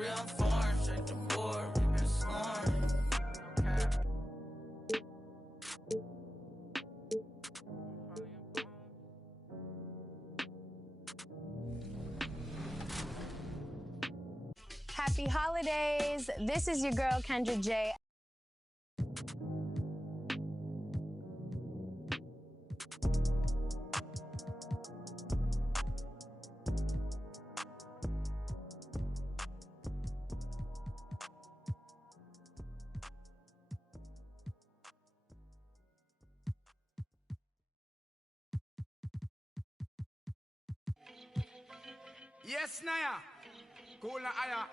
real foreign. Check the board, we've been scoring. Happy holidays. This is your girl, Kendra J. Yes, Naya. Cool na aya.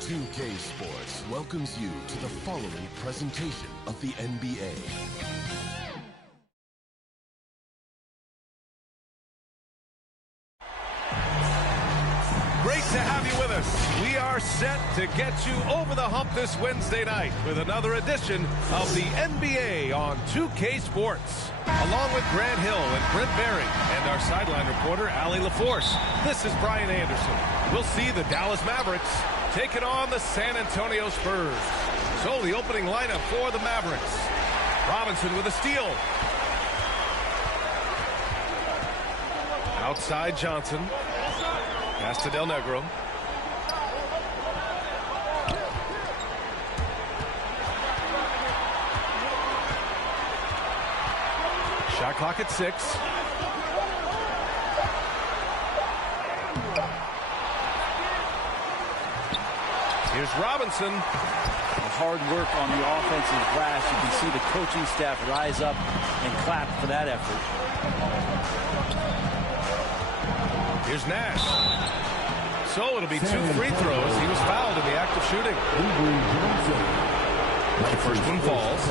2K Sports welcomes you to the following presentation of the NBA. Great to have you with us. We are set to get you over the hump this Wednesday night with another edition of the NBA on 2K Sports. Along with Grant Hill and Brent Berry and our sideline reporter, Allie LaForce, this is Brian Anderson. We'll see the Dallas Mavericks taking on the San Antonio Spurs. So the opening lineup for the Mavericks. Robinson with a steal. Outside Johnson. Pass to Del Negro. Shot clock at 6. Here's Robinson. The hard work on the offensive glass. You can see the coaching staff rise up and clap for that effort. Here's Nash. So it'll be 2 free throws. He was fouled in the act of shooting. The first one falls.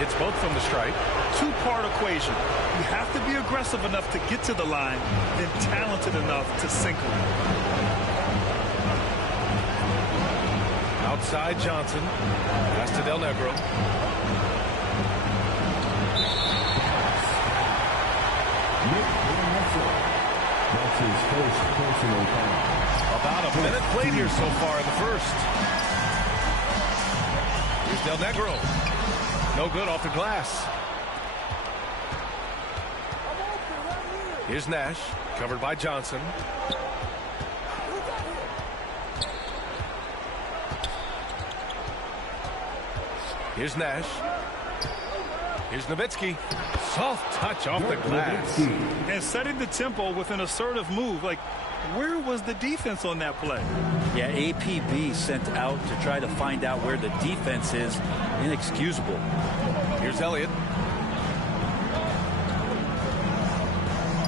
It's both from the stripe. Two-part equation. You have to be aggressive enough to get to the line and talented enough to sink it. Outside Johnson. Pass to Del Negro. That's his first personal foul. About a minute played here so far in the first. Here's Del Negro. No good off the glass. Here's Nash, covered by Johnson. Here's Nash. Here's Nowitzki. Soft touch off the glass. And setting the tempo with an assertive move. Like, where was the defense on that play? Yeah, APB sent out to try to find out where the defense is. Inexcusable. Here's Elliott.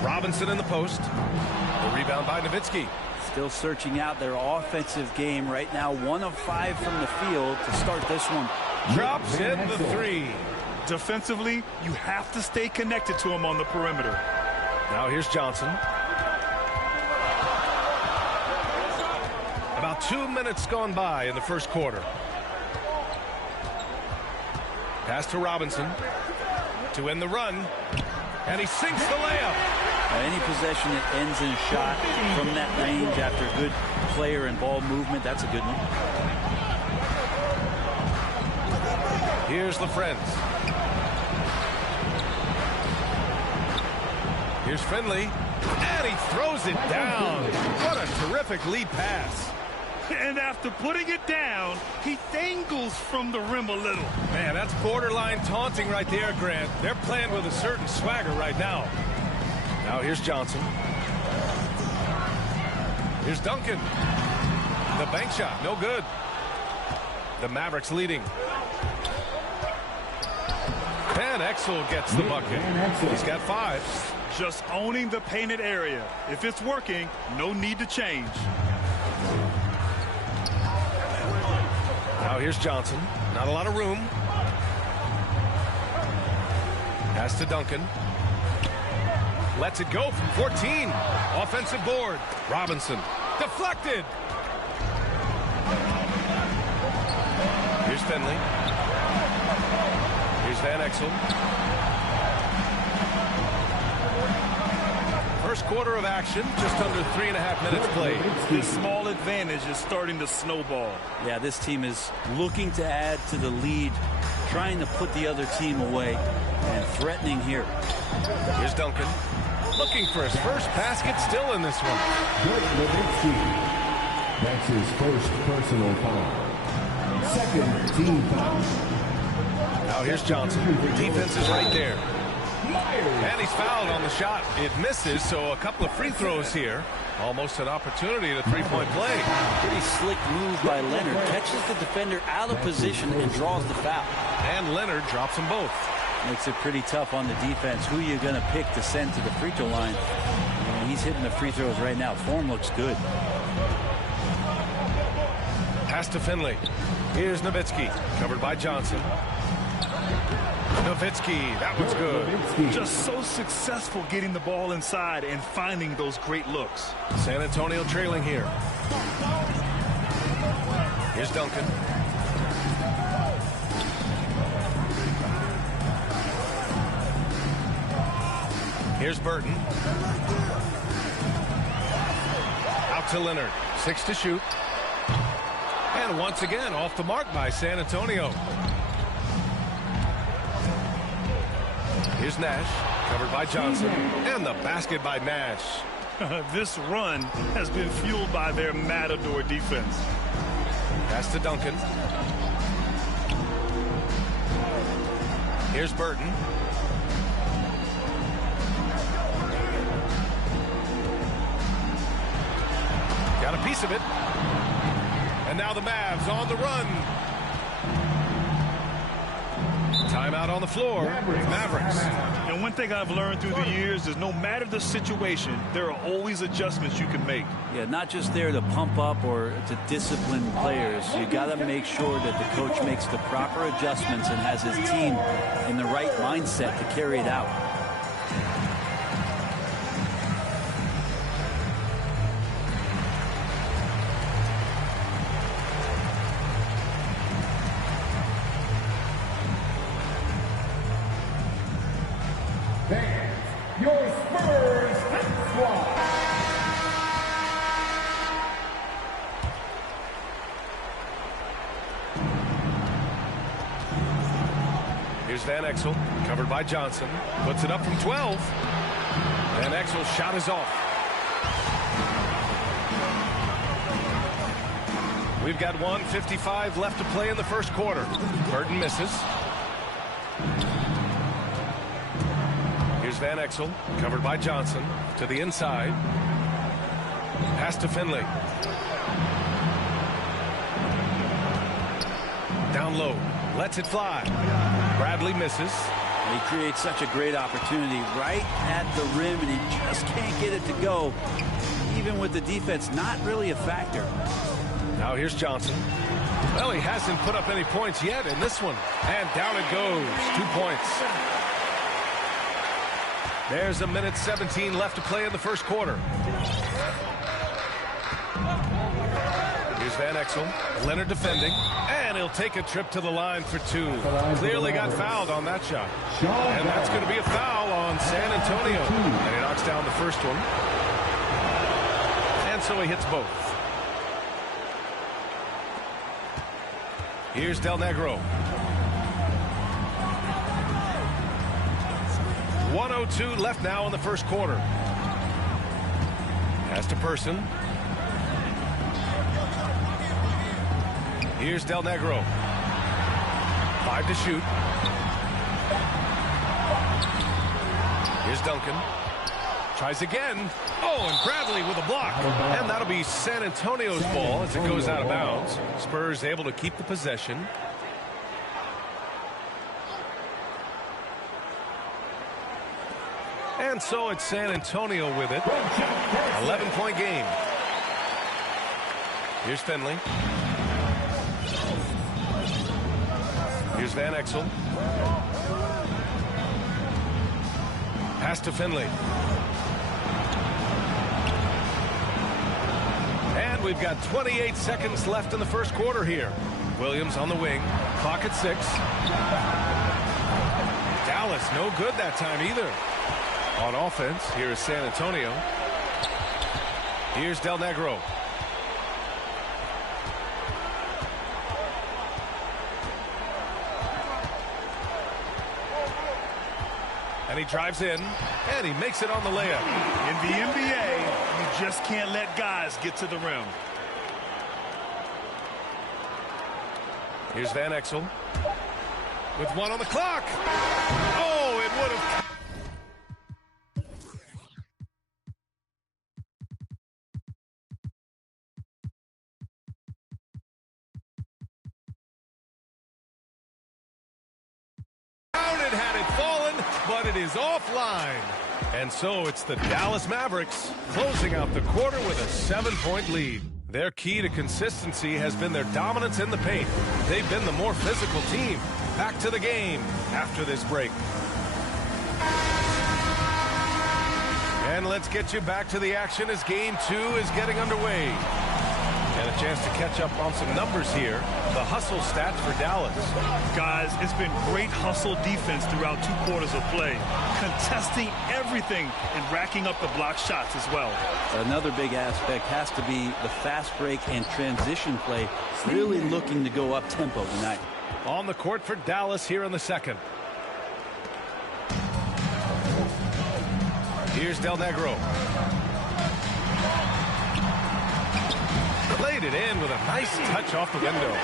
Robinson in the post. The rebound by Nowitzki. Still searching out their offensive game right now. 1 of 5 from the field to start this one. Drops in the 3. Defensively, you have to stay connected to him on the perimeter. Now here's Johnson. About 2 minutes gone by in the first quarter. Pass to Robinson to end the run. And he sinks the layup. Any possession that ends in a shot from that range after good player and ball movement, that's a good one. Here's LaFrentz. Here's Finley. And he throws it down. What a terrific lead pass. And after putting it down, he dangles from the rim a little. Man, that's borderline taunting right there, Grant. They're playing with a certain swagger right now. Now here's Johnson. Here's Duncan. The bank shot, no good. The Mavericks leading. Van Exel gets the bucket. He's got 5. Just owning the painted area. If it's working, no need to change. Now here's Johnson. Not a lot of room. Pass to Duncan. Lets it go from 14. Offensive board. Robinson. Deflected. Here's Finley. Here's Van Exel. First quarter of action, just under 3.5 minutes played. This small advantage is starting to snowball. Yeah, this team is looking to add to the lead, trying to put the other team away, and threatening here. Here's Duncan, looking for his first basket, still in this one. That's his first personal foul. Second team foul. Now here's Johnson. Defense is right there. And he's fouled on the shot. It misses, so a couple of free throws here. Almost an opportunity at a three-point play. Pretty slick move by Leonard. Catches the defender out of position and draws the foul. And Leonard drops them both. Makes it pretty tough on the defense. Who you're going to pick to send to the free throw line. And he's hitting the free throws right now. Form looks good. Pass to Finley. Here's Nowitzki, covered by Johnson. Nowitzki, that one's good. Just so successful getting the ball inside and finding those great looks. San Antonio trailing here. Here's Duncan. Here's Burton. Out to Leonard. 6 to shoot. And once again, off the mark by San Antonio. Here's Nash, covered by Johnson, and the basket by Nash. This run has been fueled by their Matador defense. Pass to Duncan. Here's Burton. Got a piece of it. And now the Mavs on the run. Timeout on the floor. Mavericks. And one thing I've learned through the years is no matter the situation, there are always adjustments you can make. Yeah, not just there to pump up or to discipline players. You got to make sure that the coach makes the proper adjustments and has his team in the right mindset to carry it out. Your Spurs squad. Here's Van Exel, covered by Johnson. Puts it up from 12. Van Exel's shot is off. We've got 1:55 left to play in the first quarter. Burton misses. Here's Van Exel, covered by Johnson, to the inside. Pass to Finley. Down low, lets it fly. Bradley misses. He creates such a great opportunity right at the rim, and he just can't get it to go. Even with the defense not really a factor. Now here's Johnson. Well, he hasn't put up any points yet in this one. And down it goes. 2 points. There's 1:17 left to play in the first quarter. Here's Van Exel. Leonard defending. And he'll take a trip to the line for 2. Clearly got fouled on that shot. And that's going to be a foul on San Antonio. And he knocks down the first one. And so he hits both. Here's Del Negro. 1:02 left now in the first quarter. Pass to Person. Here's Del Negro. 5 to shoot. Here's Duncan. Tries again. Oh, and Bradley with a block. And that'll be San Antonio's ball as it goes out of bounds. Spurs able to keep the possession. And so it's San Antonio with it. 11-point game. Here's Finley. Here's Van Exel. Pass to Finley. And we've got 28 seconds left in the first quarter here. Williams on the wing. Clock at 6. Dallas no good that time either. On offense, here is San Antonio. Here's Del Negro. And he drives in, and he makes it on the layup. In the NBA, you just can't let guys get to the rim. Here's Van Exel with 1 on the clock. Oh, it would have. Counted had it fallen, but it is offline. And so it's the Dallas Mavericks closing out the quarter with a 7-point lead. Their key to consistency has been their dominance in the paint. They've been the more physical team. Back to the game after this break. And let's get you back to the action as Game 2 is getting underway. And a chance to catch up on some numbers here. The hustle stats for Dallas. Guys, it's been great hustle defense throughout 2 quarters of play. Contesting everything and racking up the block shots as well. Another big aspect has to be the fast break and transition play. Really looking to go up tempo tonight. On the court for Dallas here in the second. Here's Del Negro. Played it in with a nice touch off the window.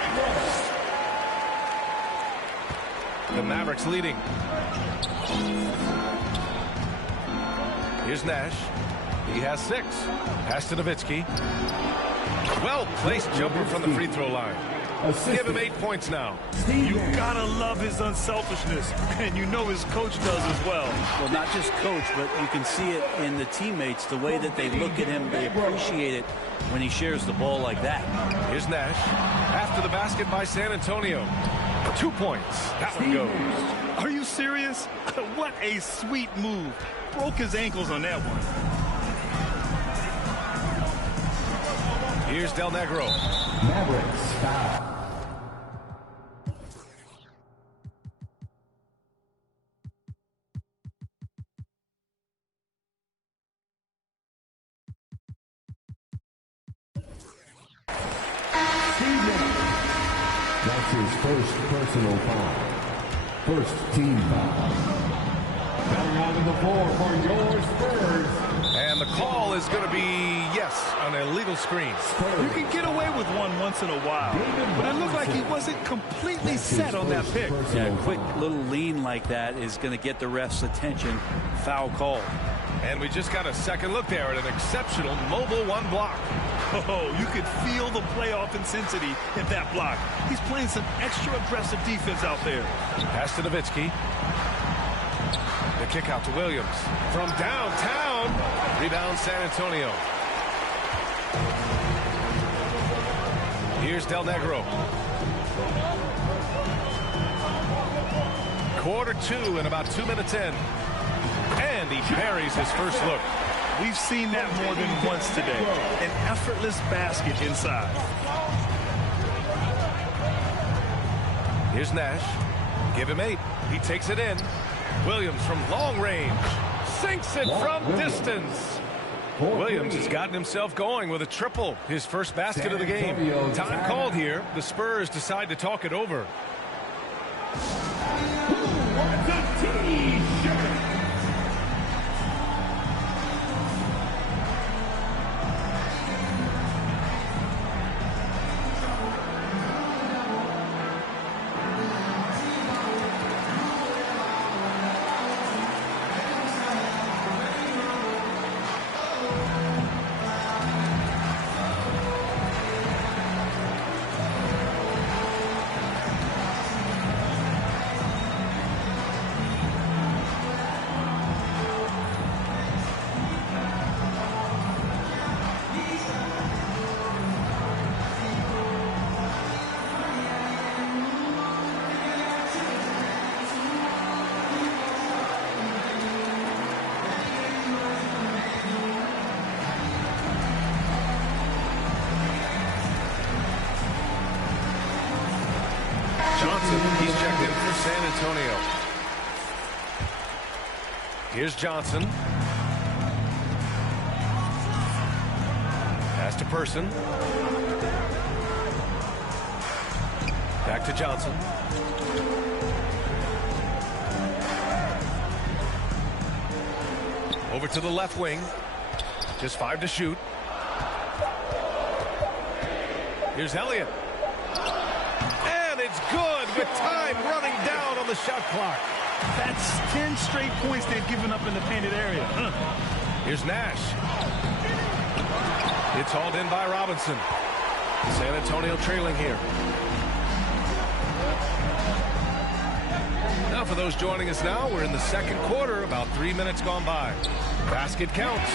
The Mavericks leading. Here's Nash. He has 6. Pass to Nowitzki. Well-placed jumper from the free throw line. Give him 8 points now. You gotta love his unselfishness, and you know his coach does as well. Well, not just coach, but you can see it in the teammates, the way that they look at him. They appreciate it when he shares the ball like that. Here's Nash. After the basket by San Antonio. 2 points. That one goes. Are you serious? What a sweet move. Broke his ankles on that one. Here's Del Negro. Mavericks foul. That's his first personal foul. First team foul. Coming onto the floor for your Spurs. And the call is going to be, yes, an illegal screen. You can get away with one once in a while, but it looked like he wasn't completely set on that pick. Yeah, a quick little lean like that is going to get the ref's attention. Foul call. And we just got a second look there at an exceptional mobile 1 block. Oh, you could feel the playoff intensity in that block. He's playing some extra aggressive defense out there. Pass to Nowitzki. The kick out to Williams. From downtown. Rebound San Antonio. Here's Del Negro. Quarter 2 and about 2 minutes in. And he parries his first look. We've seen that more than once today. An effortless basket inside. Here's Nash. Give him 8. He takes it in. Williams from long range. Sinks it from distance. Williams has gotten himself going with a triple. His first basket of the game. Time called here. The Spurs decide to talk it over. Johnson, he's checked in for San Antonio. Here's Johnson. Pass to Person. Back to Johnson. Over to the left wing. Just 5 to shoot. Here's Elliott. And it's good with time running down on the shot clock. That's 10 straight points they've given up in the painted area. Here's Nash. It's hauled in by Robinson. San Antonio trailing here. Now for those joining us now, we're in the second quarter, about 3 minutes gone by. Basket counts.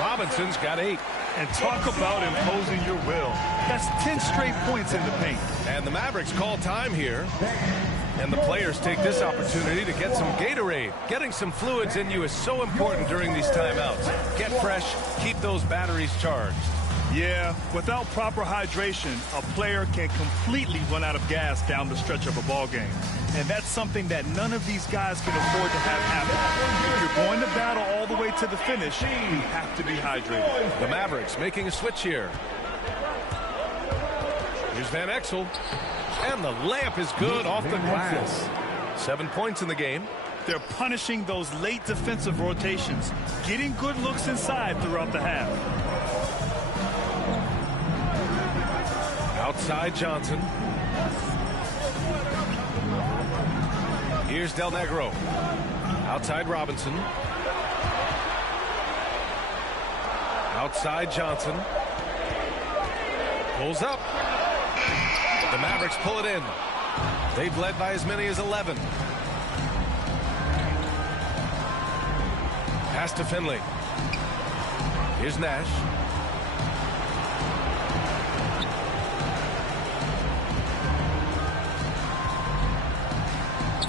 Robinson's got 8. And talk about imposing your will. That's 10 straight points in the paint. And the Mavericks call time here. And the players take this opportunity to get some Gatorade. Getting some fluids in you is so important during these timeouts. Get fresh, keep those batteries charged. Yeah, without proper hydration, a player can completely run out of gas down the stretch of a ball game. And that's something that none of these guys can afford to have happen. If you're going to battle all the way to the finish, you have to be hydrated. The Mavericks making a switch here. Here's Van Exel. And the layup is good off the glass. 7 points in the game. They're punishing those late defensive rotations, getting good looks inside throughout the half. Outside Johnson. Here's Del Negro. Outside Robinson. Outside Johnson. Pulls up. The Mavericks pull it in. They've led by as many as 11. Pass to Finley. Here's Nash.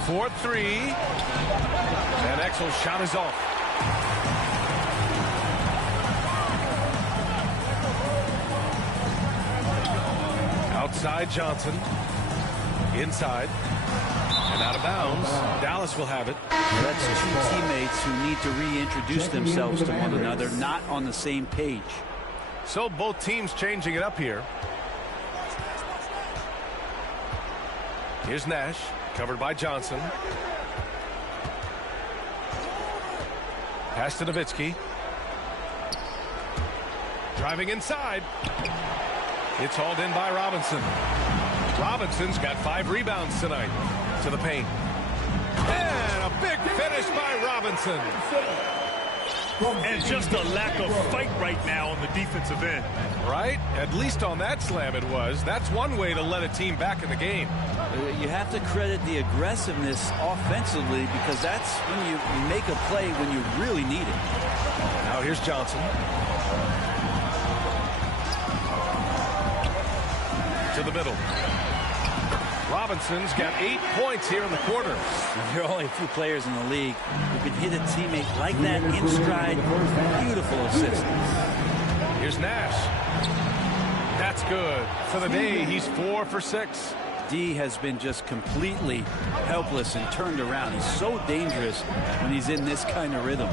For 3. Van Exel's shot is off. Outside Johnson. Inside. And out of bounds. Dallas will have it. Well, that's two teammates who need to reintroduce themselves to one another, not on the same page. So both teams changing it up here. Here's Nash. Covered by Johnson. Pass to Nowitzki. Driving inside. It's hauled in by Robinson. Robinson's got 5 rebounds tonight. To the paint. And a big finish by Robinson. And just a lack of fight right now on the defensive end. Right? At least on that slam it was. That's one way to let a team back in the game. You have to credit the aggressiveness offensively, because that's when you make a play when you really need it. Now here's Johnson. To the middle. Robinson's got 8 points here in the quarter. There are only a few players in the league who can hit a teammate like that in stride. Beautiful assist. Here's Nash. That's good. For the day, he's 4 for 6. D has been just completely helpless and turned around. He's so dangerous when he's in this kind of rhythm.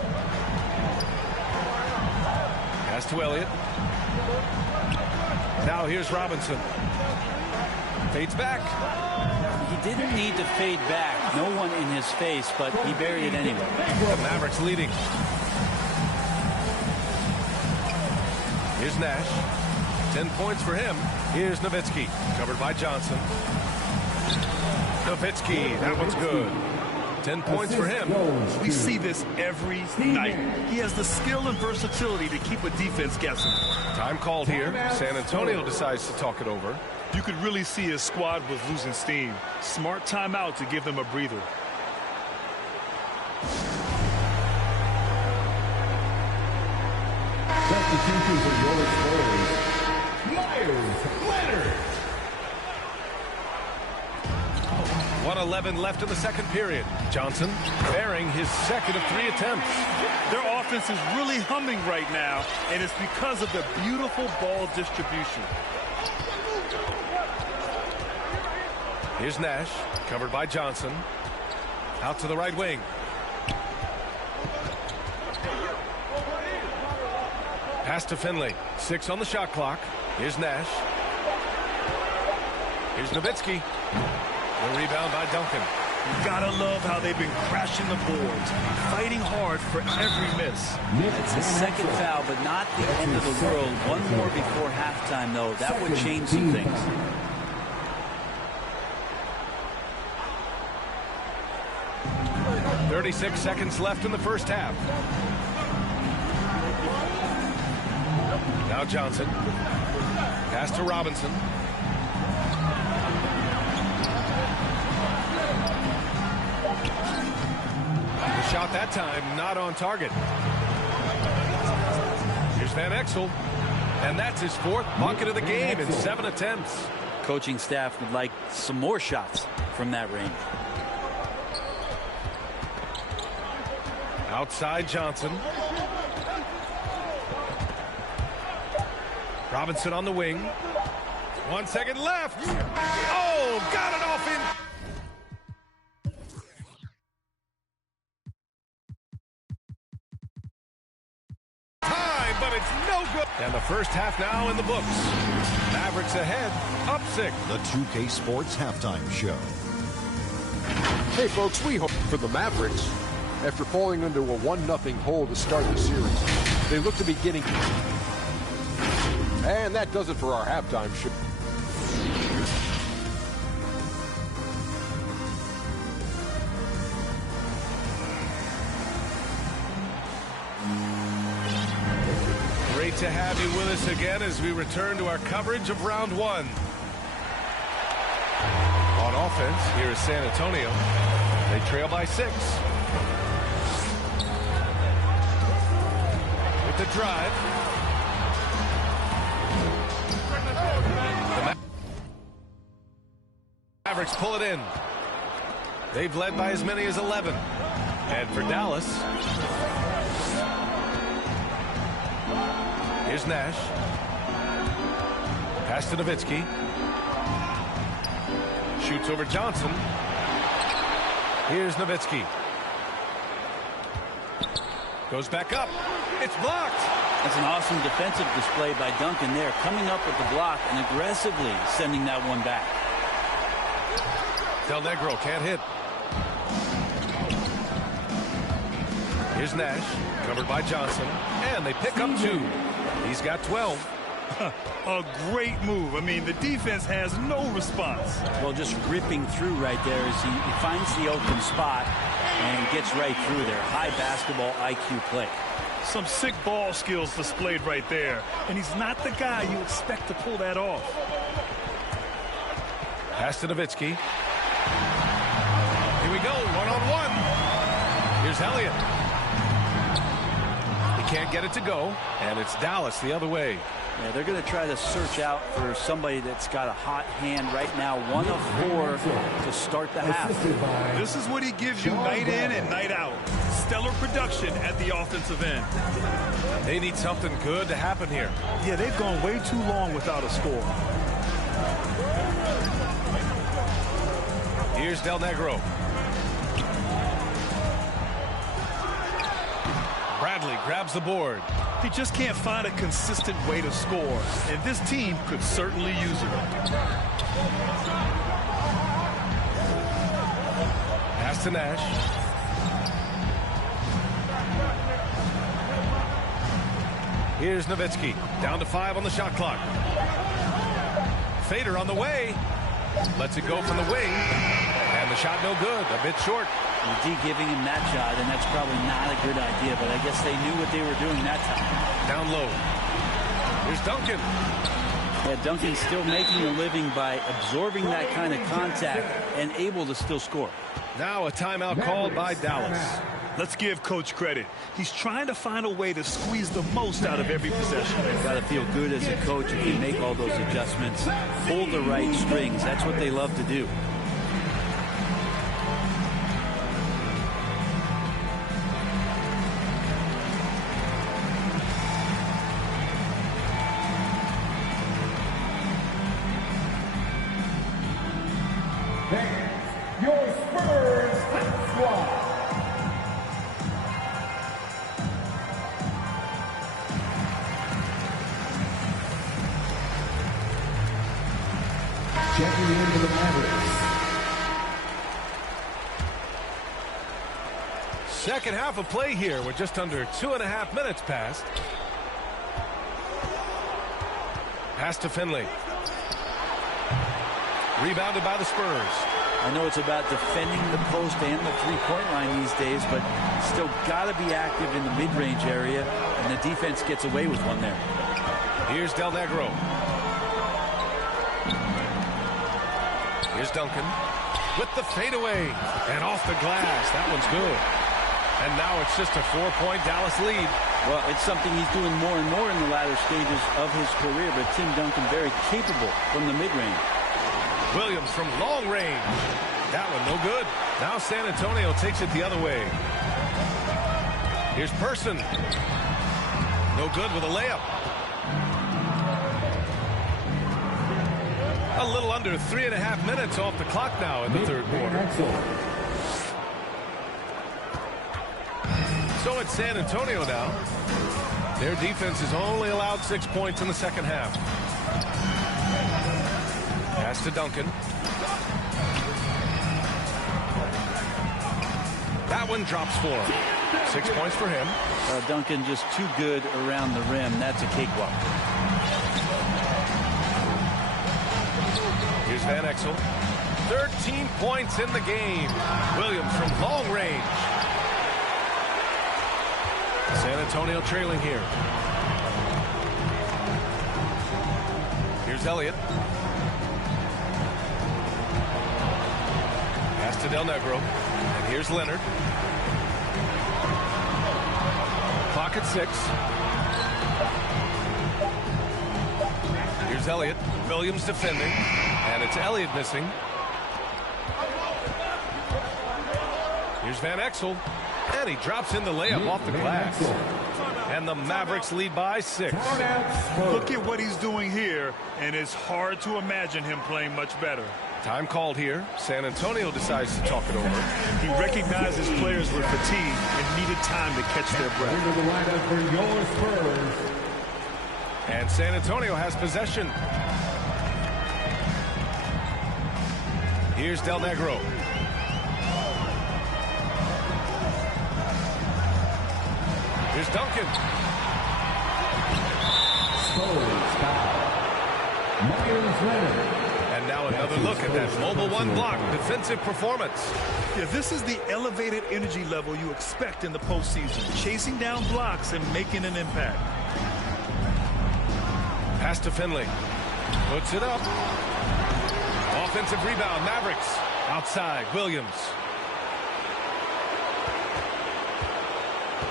Pass to Elliott. Now here's Robinson. Fades back. He didn't need to fade back. No one in his face, but he buried it anyway. The Mavericks leading. Here's Nash. 10 points for him. Here's Nowitzki. Covered by Johnson. Nowitzki. That one's good. 10 points for him. We see this every night. He has the skill and versatility to keep a defense guessing. Time called here. San Antonio decides to talk it over. You could really see his squad was losing steam. Smart timeout to give them a breather. Substitutions for your scorers. Myers Leonard. 1:11 left in the second period. Johnson bearing his second of 3 attempts. Their offense is really humming right now, and it's because of the beautiful ball distribution. Here's Nash, covered by Johnson. Out to the right wing. Pass to Finley. 6 on the shot clock. Here's Nash. Here's Nowitzki. The rebound by Duncan. You gotta love how they've been crashing the boards, fighting hard for every miss. It's his second foul, but not the end of the world. One more before halftime, though. That would change some things. .36 seconds left in the first half. Now Johnson. Pass to Robinson. The shot that time not on target. Here's Van Exel. And that's his 4th bucket of the game in 7 attempts. Coaching staff would like some more shots from that range. Outside Johnson. Robinson on the wing. 1 second left. Oh, got it off in. Time, but it's no good. And the first half now in the books. Mavericks ahead, up 6. The 2K Sports Halftime Show. Hey, folks, we hope for the Mavericks. After falling into a 1-0 hole to start the series, they look to be getting... And that does it for our halftime show. Great to have you with us again as we return to our coverage of round 1. On offense, here is San Antonio. They trail by 6. With the drive. The Mavericks pull it in. They've led by as many as 11. And for Dallas, here's Nash. Pass to Nowitzki. Shoots over Johnson. Here's Nowitzki. Goes back up. It's blocked. That's an awesome defensive display by Duncan there, coming up with the block and aggressively sending that one back. Del Negro can't hit. Here's Nash, covered by Johnson, and they pick up 2. He's got 12. A great move. I mean, the defense has no response. Well, just ripping through right there as he finds the open spot and gets right through there. High basketball IQ play. Some sick ball skills displayed right there. And he's not the guy you expect to pull that off. Pass to Nowitzki. Here we go, one-on-one. Here's Elliott. He can't get it to go, and it's Dallas the other way. Yeah, they're going to try to search out for somebody that's got a hot hand right now. 1 of 4 to start the half. This is what he gives you night in and night out. Stellar production at the offensive end. They need something good to happen here. Yeah, they've gone way too long without a score. Here's Del Negro. Bradley grabs the board. He just can't find a consistent way to score, and this team could certainly use it. Pass to Nash. Here's Nowitzki. Down to 5 on the shot clock. Fader on the way. Lets it go from the wing. And the shot no good. A bit short. D giving him that shot, and that's probably not a good idea, but I guess they knew what they were doing that time. Down low. Here's Duncan. Yeah, Duncan's still making a living by absorbing that kind of contact and able to still score. Now a timeout called by Dallas. Let's give Coach credit. He's trying to find a way to squeeze the most out of every possession. Got to feel good as a coach if you make all those adjustments. Pull the right strings. That's what they love to do. Your Spurs squad. checking into the Mavericks. Second half of play here. We're just under 2.5 minutes past. Pass to Finley. Rebounded by the Spurs. I know it's about defending the post and the three-point line these days, but still got to be active in the mid-range area, and the defense gets away with one there. Here's Del Negro. Here's Duncan with the fadeaway and off the glass. That one's good. And now it's just a 4-point Dallas lead. Well, it's something he's doing more and more in the latter stages of his career, but Tim Duncan very capable from the mid-range. Williams from long range. That one no good. Now San Antonio takes it the other way. Here's Person. No good with a layup. A little under 3.5 minutes off the clock now in the third quarter. So it's San Antonio now. Their defense has only allowed 6 points in the second half. Pass to Duncan. That one drops for him. 6 points for him. Duncan just too good around the rim. That's a cakewalk. Here's Van Exel. 13 points in the game. Williams from long range. San Antonio trailing here. Here's Elliott. Pass to Del Negro. And here's Leonard. Clock at 6. Here's Elliott. Williams defending. And it's Elliott missing. Here's Van Exel. And he drops in the layup off the glass. And the Mavericks lead by 6. Look at what he's doing here, and it's hard to imagine him playing much better. Time called here. San Antonio decides to talk it over. He recognized his players were fatigued and needed time to catch their breath. Into the lineup for your Spurs. And San Antonio has possession. Here's Del Negro. Here's Duncan. Spurs foul. Myers Leonard. And now another look at that mobile one block defensive performance. Yeah, this is the elevated energy level you expect in the postseason. Chasing down blocks and making an impact. Pass to Finley. Puts it up. Offensive rebound. Mavericks. Outside. Williams.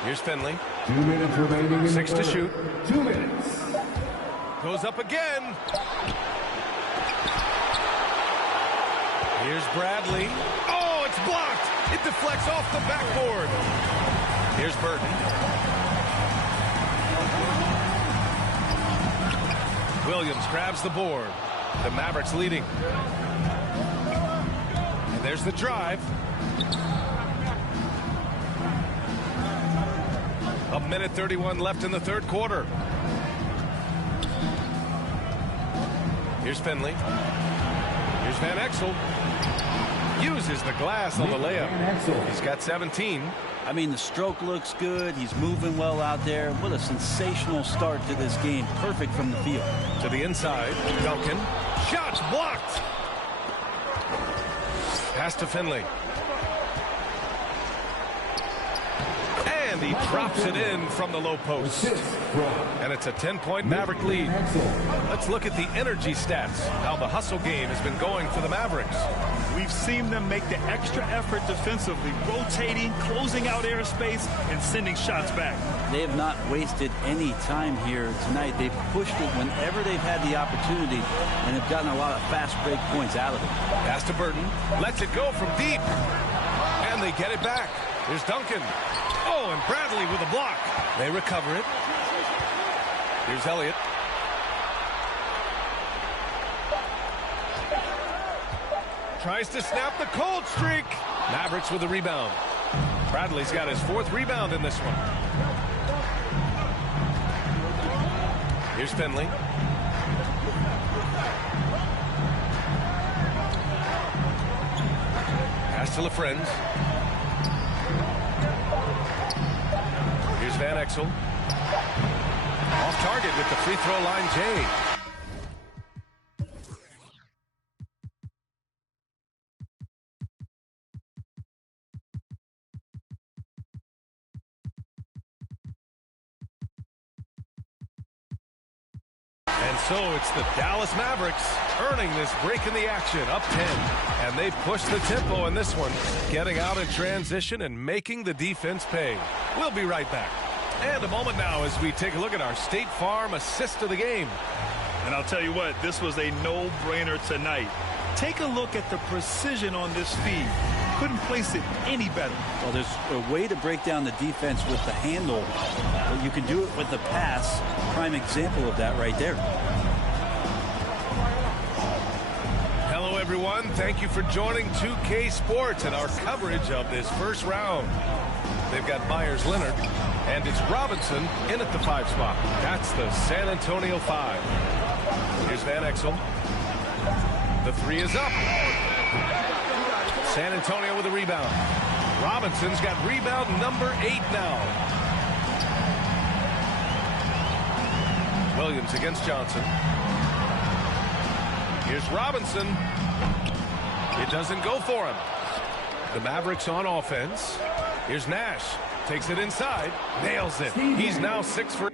Here's Finley. 2 minutes remaining in 6 the to third. shoot. 2 minutes. Goes up again. Here's Bradley. Oh, it's blocked. It deflects off the backboard. Here's Burton. Williams grabs the board. The Mavericks leading. And there's the drive. A minute 31 left in the third quarter. Here's Finley. Here's Van Exel. Uses the glass on the layup. He's got 17. I mean, the stroke looks good. He's moving well out there. What a sensational start to this game. Perfect from the field. To the inside. Duncan. Shots blocked. Pass to Finley. And he drops it in from the low post. And it's a 10-point Maverick lead. Let's look at the energy stats. How the hustle game has been going for the Mavericks. We've seen them make the extra effort defensively, rotating, closing out airspace, and sending shots back. They have not wasted any time here tonight. They've pushed it whenever they've had the opportunity and have gotten a lot of fast break points out of it. Pass to Burton. Lets it go from deep. And they get it back. Here's Duncan. Oh, and Bradley with a block. They recover it. Here's Elliott. Tries to snap the cold streak. Mavericks with the rebound. Bradley's got his 4th rebound in this one. Here's Finley. Pass to LaFrenz. Here's Van Exel. Off target with the free throw line, Jay. And so it's the Dallas Mavericks earning this break in the action, up 10. And they push the tempo in this one, getting out in transition and making the defense pay. We'll be right back. And a moment now as we take a look at our State Farm assist of the game. And I'll tell you what, this was a no-brainer tonight. Take a look at the precision on this feed. Couldn't place it any better. Well, there's a way to break down the defense with the handle, but you can do it with the pass. Prime example of that right there. Hello, everyone. Thank you for joining 2K Sports and our coverage of this first round. They've got Myers Leonard, and it's Robinson in at the 5 spot. That's the San Antonio 5. Here's Van Exel. The 3 is up. San Antonio with a rebound. Robinson's got rebound number 8 now. Williams against Johnson. Here's Robinson. It doesn't go for him. The Mavericks on offense. Here's Nash. Takes it inside. Nails it. He's now 6 for...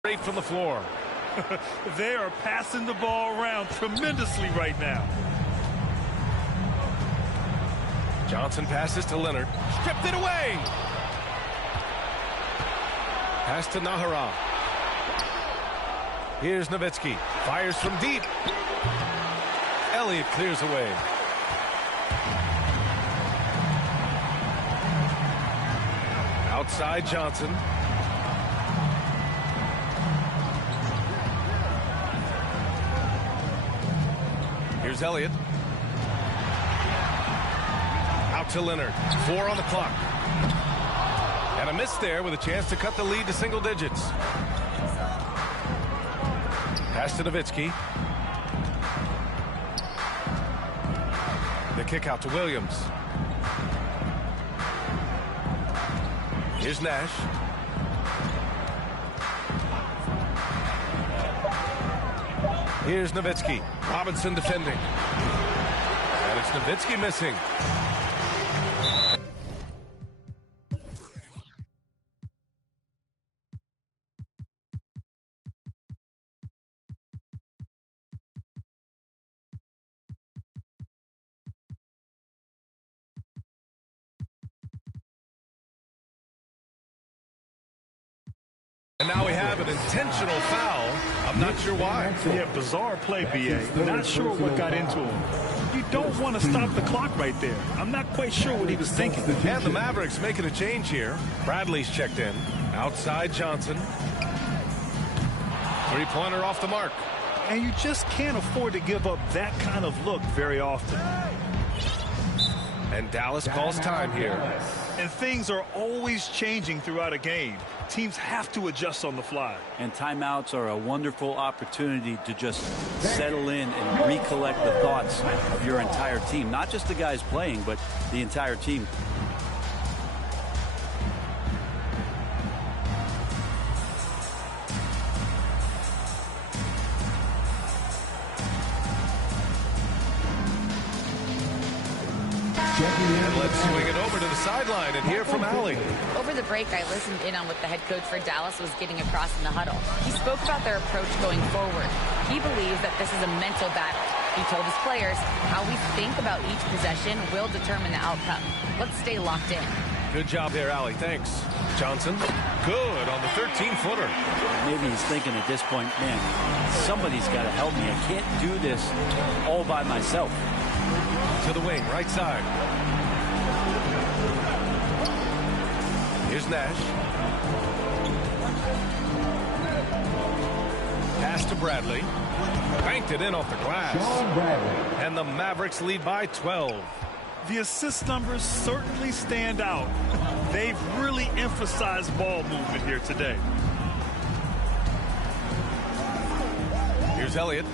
straight from the floor. They are passing the ball around tremendously right now. Johnson passes to Leonard. Stripped it away. Pass to Nahara. Here's Nowitzki. Fires from deep. Elliott clears away. Outside Johnson. Here's Elliott. Out to Leonard. 4 on the clock. And a miss there with a chance to cut the lead to single digits. Pass to Nowitzki. The kick out to Williams. Here's Nash. Here's Nowitzki. Robinson defending. And it's Nowitzki missing. And now we have an intentional foul. I'm not sure why. Yeah, bizarre play, B.A. Not sure what got into him. You don't want to stop the clock right there. I'm not quite sure what he was thinking. And the Mavericks making a change here. Bradley's checked in. Outside Johnson. Three-pointer off the mark. And you just can't afford to give up that kind of look very often. And Dallas calls time here. And things are always changing throughout a game. Teams have to adjust on the fly. And timeouts are a wonderful opportunity to just settle in and recollect the thoughts of your entire team. Not just the guys playing, but the entire team. And let's swing it over to the sideline and hear from Allie. Over the break, I listened in on what the head coach for Dallas was getting across in the huddle. He spoke about their approach going forward. He believes that this is a mental battle. He told his players how we think about each possession will determine the outcome. Let's stay locked in. Good job there, Allie. Thanks. Johnson, good on the 13-footer. Maybe he's thinking at this point, man, somebody's got to help me. I can't do this all by myself. To the wing, right side. Here's Nash. Pass to Bradley. Banked it in off the glass. And the Mavericks lead by 12. The assist numbers certainly stand out. They've really emphasized ball movement here today. Here's Elliott.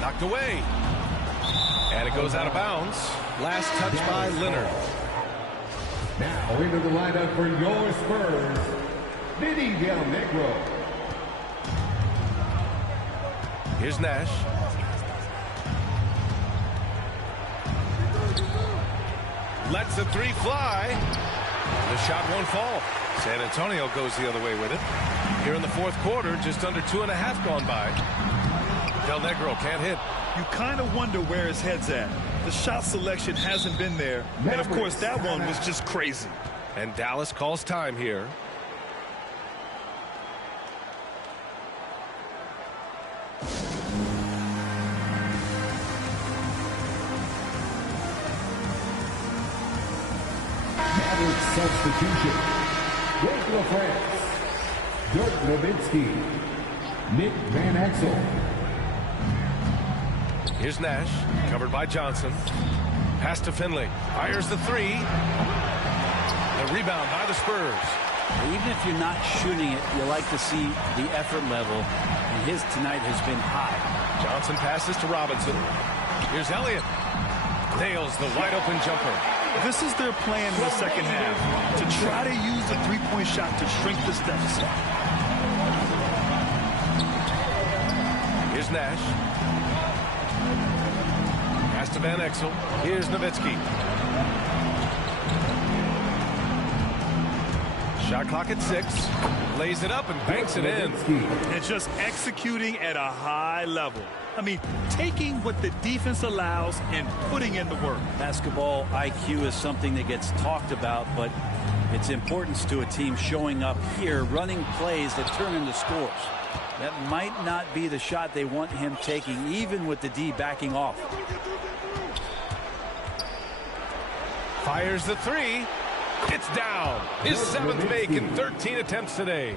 Knocked away. And it goes out of bounds. Last touch by Leonard. Now into the lineup for your Spurs, Vinny Del Negro. Here's Nash. Lets the three fly. The shot won't fall. San Antonio goes the other way with it. Here in the fourth quarter, just under 2.5 gone by. Del Negro can't hit. You kind of wonder where his head's at. The shot selection hasn't been there. And, of course, that one was just crazy. And Dallas calls time here. Maverick substitution. Wake LaFrance. Dirk Nowitzki. Nick Van Exel. Here's Nash, covered by Johnson. Pass to Finley. Fires the three. The rebound by the Spurs. Even if you're not shooting it, you like to see the effort level, and his tonight has been high. Johnson passes to Robinson. Here's Elliott. Nails the wide-open jumper. This is their plan in the second half, to try to use the three-point shot to shrink this deficit. Here's Nash. Pass to Van Exel. Here's Nowitzki. Shot clock at 6. Lays it up and banks it in. And just executing at a high level. I mean, taking what the defense allows and putting in the work. Basketball IQ is something that gets talked about, but its importance to a team showing up here, running plays that turn into scores. That might not be the shot they want him taking, even with the D backing off. Fires the three. It's down. His 7th make in 13 attempts today.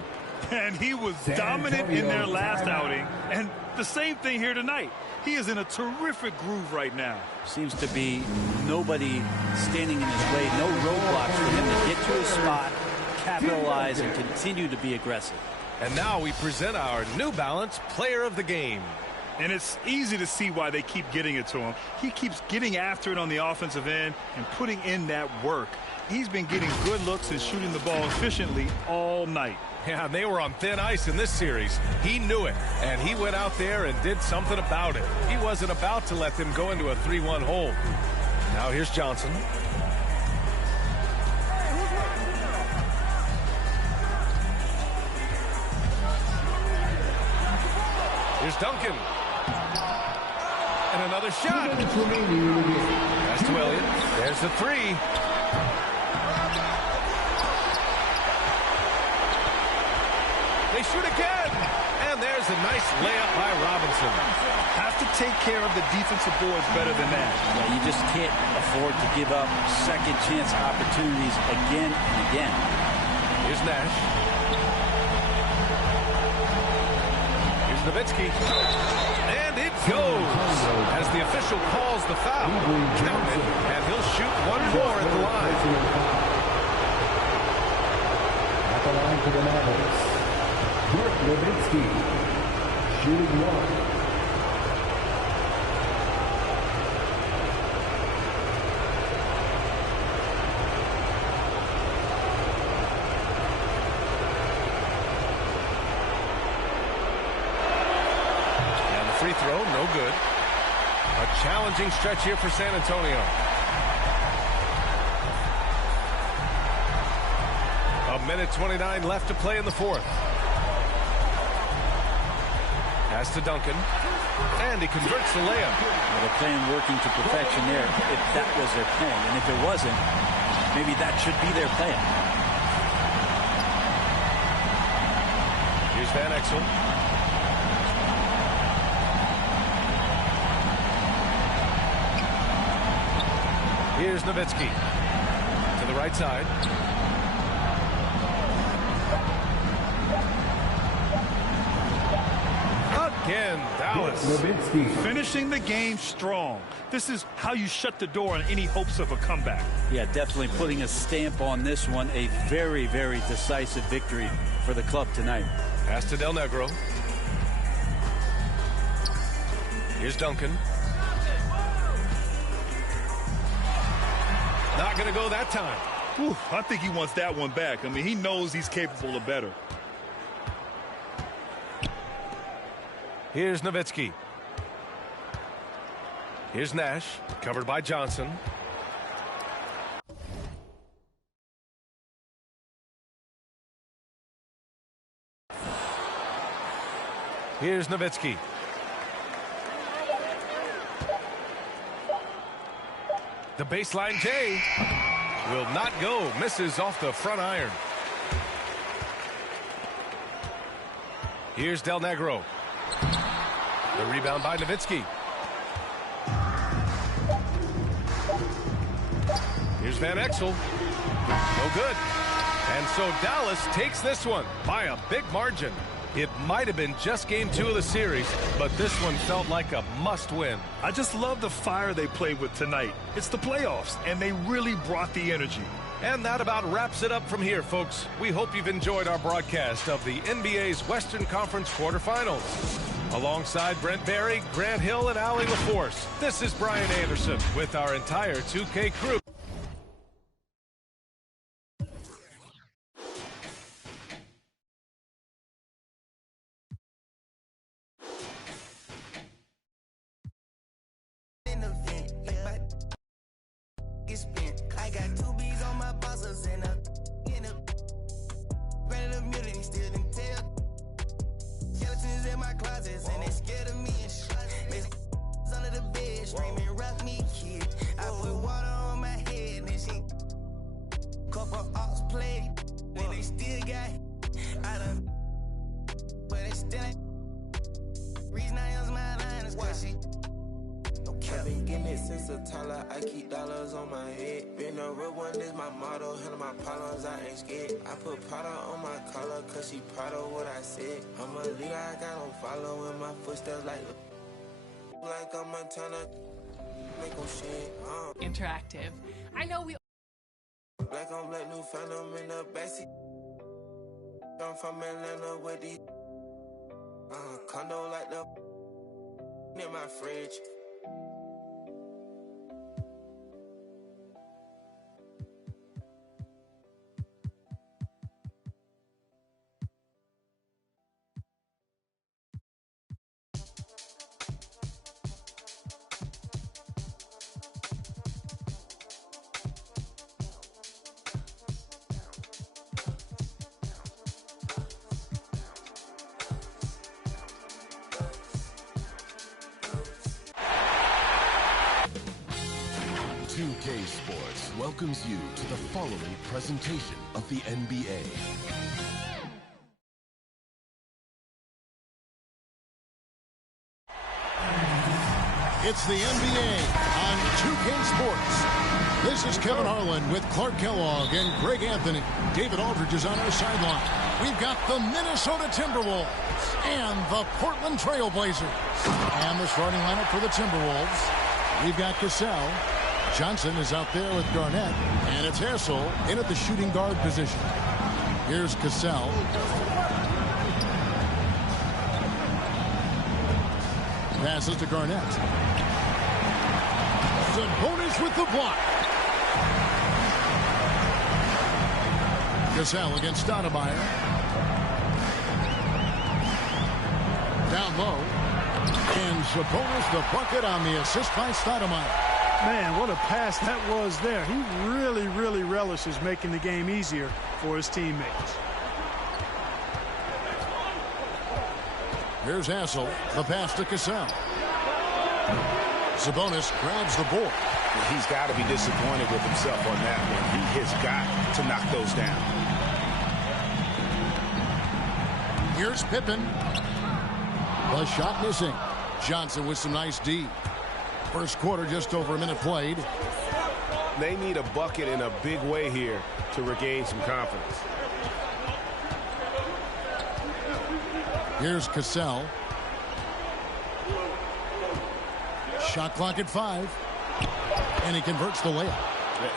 And he was dominant in their last outing. And the same thing here tonight. He is in a terrific groove right now. Seems to be nobody standing in his way. No roadblocks for him to get to his spot, capitalize, and continue to be aggressive. And now we present our New Balance Player of the Game. And it's easy to see why they keep getting it to him. He keeps getting after it on the offensive end and putting in that work. He's been getting good looks and shooting the ball efficiently all night. Yeah, they were on thin ice in this series. He knew it, and he went out there and did something about it. He wasn't about to let them go into a 3-1 hole. Now here's Johnson. Here's Duncan. And another shot. Pass to Elliott. There's the three. They shoot again. And there's a nice layup by Robinson. Have to take care of the defensive boards better than that. Yeah, you just can't afford to give up second chance opportunities again and again. Here's Nash. Here's Nowitzki. And it goes as the official calls the foul. Count it, and he'll shoot one more at the line. At the line for the Mavericks, Dirk Nowitzki, shooting one. Free throw, no good. A challenging stretch here for San Antonio. A minute 29 left to play in the fourth. Pass to Duncan. And he converts the layup. Well, the plan working to perfection there, if that was their plan. And if it wasn't, maybe that should be their plan. Here's Van Exel. Here's Nowitzki to the right side. in, Dallas. Finishing the game strong. This is how you shut the door on any hopes of a comeback. Yeah, definitely putting a stamp on this one. A very, very decisive victory for the club tonight. Pass to Del Negro. Here's Duncan. Not going to go that time. Whew, I think he wants that one back. I mean, he knows he's capable of better. Here's Nowitzki. Here's Nash, covered by Johnson. Here's Nowitzki. The baseline J will not go. Misses off the front iron. Here's Del Negro. The rebound by Nowitzki. Here's Van Exel. No good. And so Dallas takes this one by a big margin. It might have been just game 2 of the series, but this one felt like a must-win. I just love the fire they played with tonight. It's the playoffs, and they really brought the energy. And that about wraps it up from here, folks. We hope you've enjoyed our broadcast of the NBA's Western Conference quarterfinals. Alongside Brent Barry, Grant Hill, and Allie LaForce, this is Brian Anderson with our entire 2K crew. I got 2 B's on my bosses and a ready to mute it, still didn't tell. Skeletons in my closets and they scared of me and shit. Under the bed, screaming, rock me, kid. I put water on my head and she couple ops played, and they still got I done, but they still ain't. Reason I use my line is cause she. I've been getting it since a toddler. I keep dollars on my head. Been a real one is my motto. Handle my problems, I ain't scared. I put Prada on my collar, cause she proud of what I said. I'm a leader, I got on following my footsteps like I'm a ton of make them shit. Interactive. I know we. Black on black, new phantom in the backseat. I'm from Atlanta with these condo like the in my fridge. Sports welcomes you to the following presentation of the NBA. It's the NBA on 2K Sports. This is Kevin Harlan with Clark Kellogg and Greg Anthony. David Aldridge is on our sideline. We've got the Minnesota Timberwolves and the Portland Trail Blazers. And the starting lineup for the Timberwolves. We've got Cassell. Johnson is out there with Garnett, and it's Hassel in at the shooting guard position. Here's Cassell. Passes to Garnett. Sabonis with the block. Cassell against Stoudemire. Down low. And Sabonis the bucket on the assist by Stoudemire. Man, what a pass that was there. He really relishes making the game easier for his teammates. Here's Hassel. The pass to Cassell. Sabonis grabs the board. He's got to be disappointed with himself on that one. He has got to knock those down. Here's Pippen. The shot missing. Johnson with some nice D. First quarter, just over a minute played. They need a bucket in a big way here to regain some confidence. Here's Cassell. Shot clock at 5. And he converts the layup.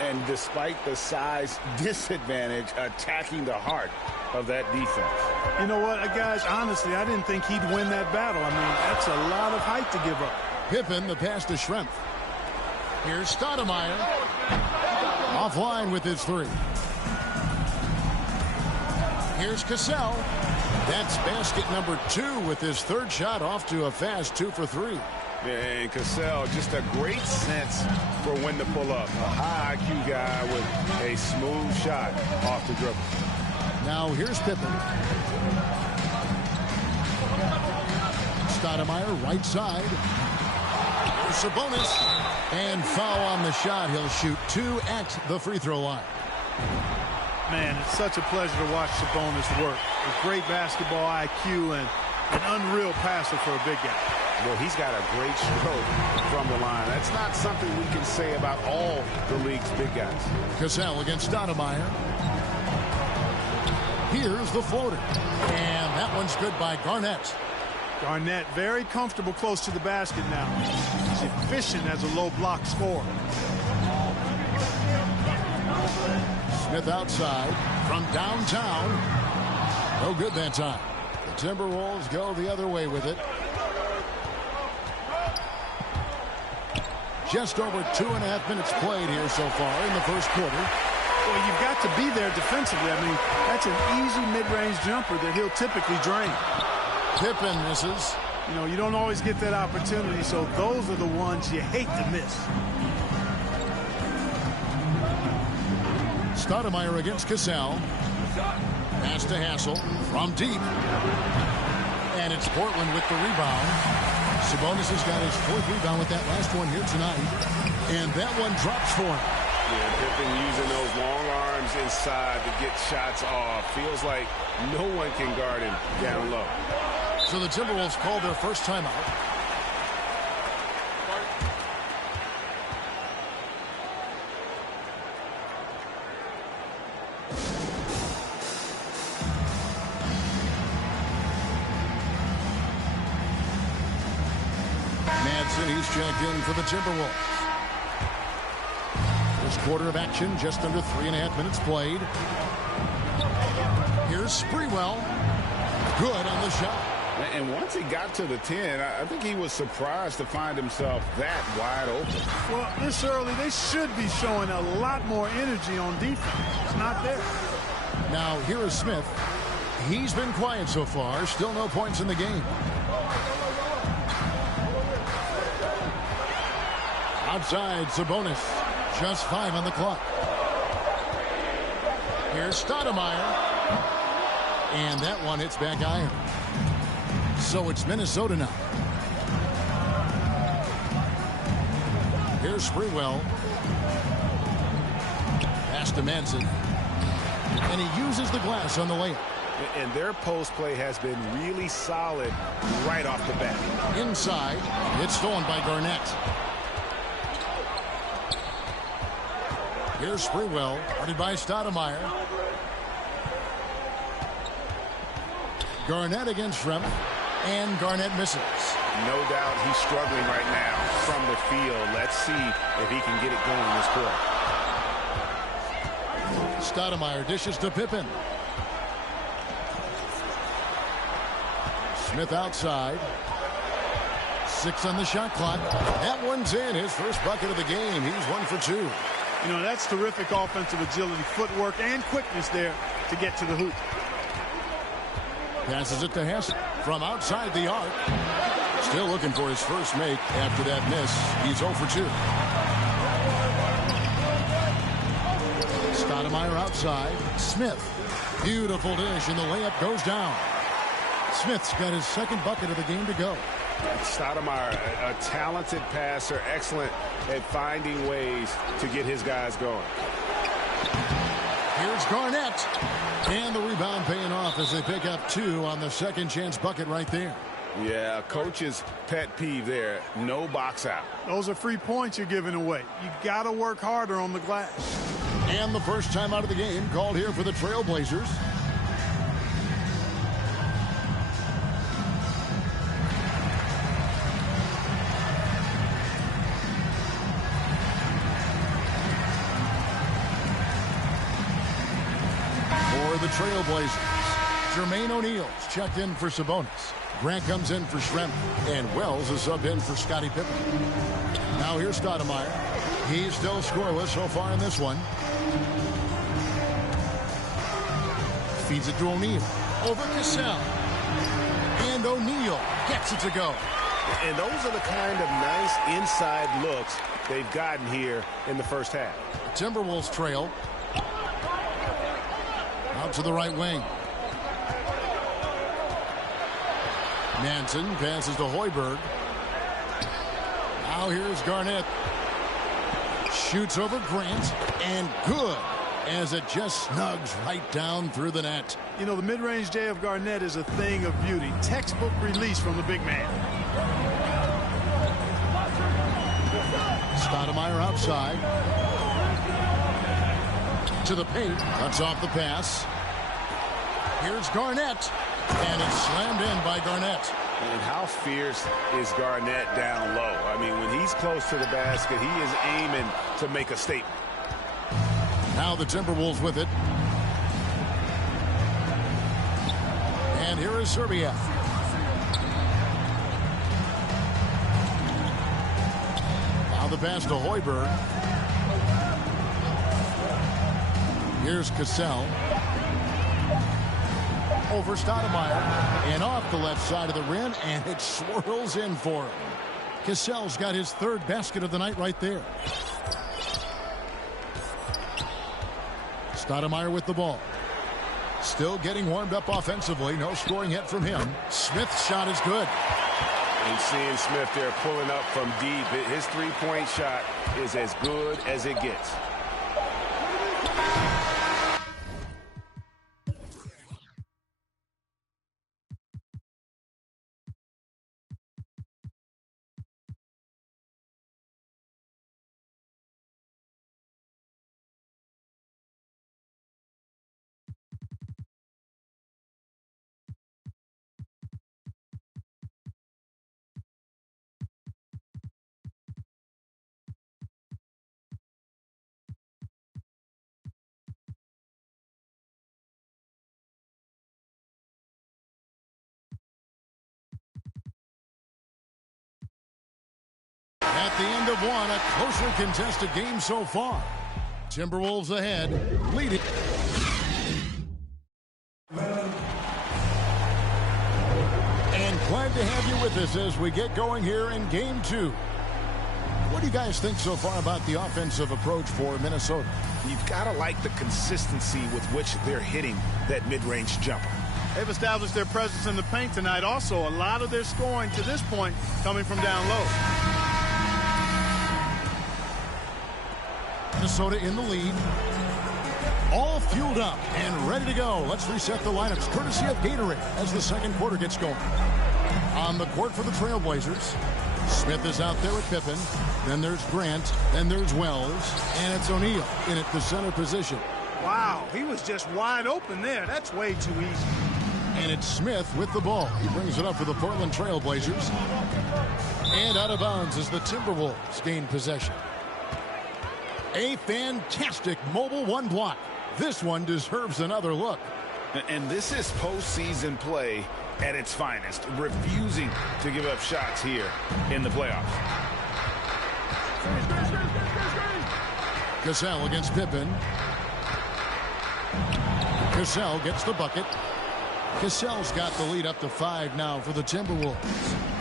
And despite the size disadvantage, attacking the heart of that defense. You know what, guys, honestly, I didn't think he'd win that battle. I mean, that's a lot of height to give up. Pippen, the pass to Schrempf. Here's Stoudemire. Offline with his 3. Here's Cassell. That's basket number 2 with his 3rd shot, off to a fast 2 for 3. And Cassell, just a great sense for when to pull up. A high IQ guy with a smooth shot off the dribble. Now here's Pippen. Stoudemire, right side. Here's Sabonis. And foul on the shot. He'll shoot 2 at the free throw line. Man, it's such a pleasure to watch Sabonis work. With great basketball IQ and an unreal passer for a big guy. Well, he's got a great stroke from the line. That's not something we can say about all the league's big guys. Cassell against Stoudemire. Here's the floater. And that one's good by Garnett. Garnett very comfortable close to the basket now. He's efficient as a low block scorer. Smith outside from downtown. No good that time. The Timberwolves go the other way with it. Just over 2.5 minutes played here so far in the first quarter. Well, you've got to be there defensively. I mean, that's an easy mid-range jumper that he'll typically drain. Pippen misses. You know, you don't always get that opportunity, so those are the ones you hate to miss. Stoudemire against Cassell. Pass to Hassel from deep. And it's Portland with the rebound. Sabonis has got his 4th rebound with that last one here tonight. And that one drops for him. Yeah, Pippen using those long arms inside to get shots off. Feels like no one can guard him down low. So the Timberwolves call their first timeout. He's checked in for the Timberwolves. First quarter of action, just under 3.5 minutes played. Here's Sprewell. Good on the shot. And once he got to the 10, I think he was surprised to find himself that wide open. Well, this early, they should be showing a lot more energy on defense. It's not there. Now, here is Smith. He's been quiet so far. Still no points in the game. Outside, Sabonis. Just 5 on the clock. Here's Stoudemire. And that one hits back iron. So it's Minnesota now. Here's Sprewell. Pass to Manson. And he uses the glass on the layup. And their post play has been really solid right off the bat. Inside, it's stolen by Garnett. Here's Sprewell, guarded by Stoudemire. Garnett against Schrempf, and Garnett misses. No doubt he's struggling right now from the field. Let's see if he can get it going in this quarter. Stoudemire dishes to Pippen. Smith outside. 6 on the shot clock. That one's in. His first bucket of the game. He's 1 for 2. You know, that's terrific offensive agility, footwork, and quickness there to get to the hoop. Passes it to Hassel from outside the arc. Still looking for his first make after that miss. He's 0 for 2. Stoudemire outside. Smith. Beautiful dish, and the layup goes down. Smith's got his second bucket of the game to go. Stoudemire, a talented passer, excellent at finding ways to get his guys going. Here's Garnett. And the rebound paying off as they pick up 2 on the second chance bucket right there. Yeah, coach's pet peeve there. No box out. Those are free points you're giving away. You got to work harder on the glass. And the first time out of the game called here for the Trailblazers. for the Trailblazers. Jermaine O'Neal's checked in for Sabonis. Grant comes in for Schrempf, and Wells is subbed in for Scottie Pippen. Now here's Stoudemire. He's still scoreless so far in this one. Feeds it to O'Neal. Over Cassell. And O'Neal gets it to go. And those are the kind of nice inside looks they've gotten here in the first half. The Timberwolves trail. Out to the right wing. Manson passes to Hoiberg. Now here's Garnett. Shoots over Grant. And good, as it just snugs right down through the net. You know, the mid-range J of Garnett is a thing of beauty. Textbook release from the big man. Stoudemire outside. To the paint. Cuts off the pass. Here's Garnett. And it's slammed in by Garnett. And how fierce is Garnett down low? I mean, when he's close to the basket, he is aiming to make a statement. Now the Timberwolves with it. And here is Serbia. Now the pass to Hoiberg. Here's Cassell. Over Stoudemire. And off the left side of the rim, and it swirls in for him. Cassell's got his third basket of the night right there. Stoudemire with the ball. Still getting warmed up offensively. No scoring yet from him. Smith's shot is good. And seeing Smith there pulling up from deep. His three-point shot is as good as it gets. At the end of one, a closer contested game so far. Timberwolves ahead, leading. And glad to have you with us as we get going here in game two. What do you guys think so far about the offensive approach for Minnesota? You've got to like the consistency with which they're hitting that mid-range jumper. They've established their presence in the paint tonight. Also, a lot of their scoring to this point coming from down low. Minnesota in the lead. All fueled up and ready to go. Let's reset the lineups courtesy of Gatorade as the second quarter gets going. On the court for the Trailblazers, Smith is out there with Pippen. Then there's Grant. Then there's Wells. And it's O'Neal in at the center position. Wow, he was just wide open there. That's way too easy. And it's Smith with the ball. He brings it up for the Portland Trailblazers. And out of bounds as the Timberwolves gain possession. A fantastic mobile one block. This one deserves another look. And this is postseason play at its finest, refusing to give up shots here in the playoffs. Cassell against Pippen. Cassell gets the bucket. Cassell's got the lead up to 5 now for the Timberwolves.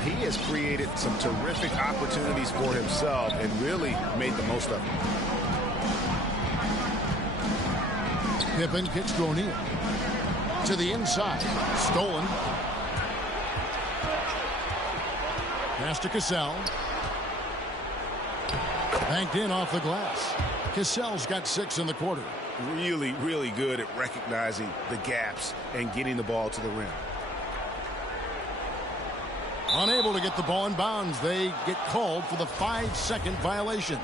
He has created some terrific opportunities for himself and really made the most of them. Pippen kicks to O'Neal. To the inside. Stolen. Pass to Cassell. Banked in off the glass. Cassell's got 6 in the quarter. Really, really good at recognizing the gaps and getting the ball to the rim. Unable to get the ball in bounds. They get called for the 5-second violation.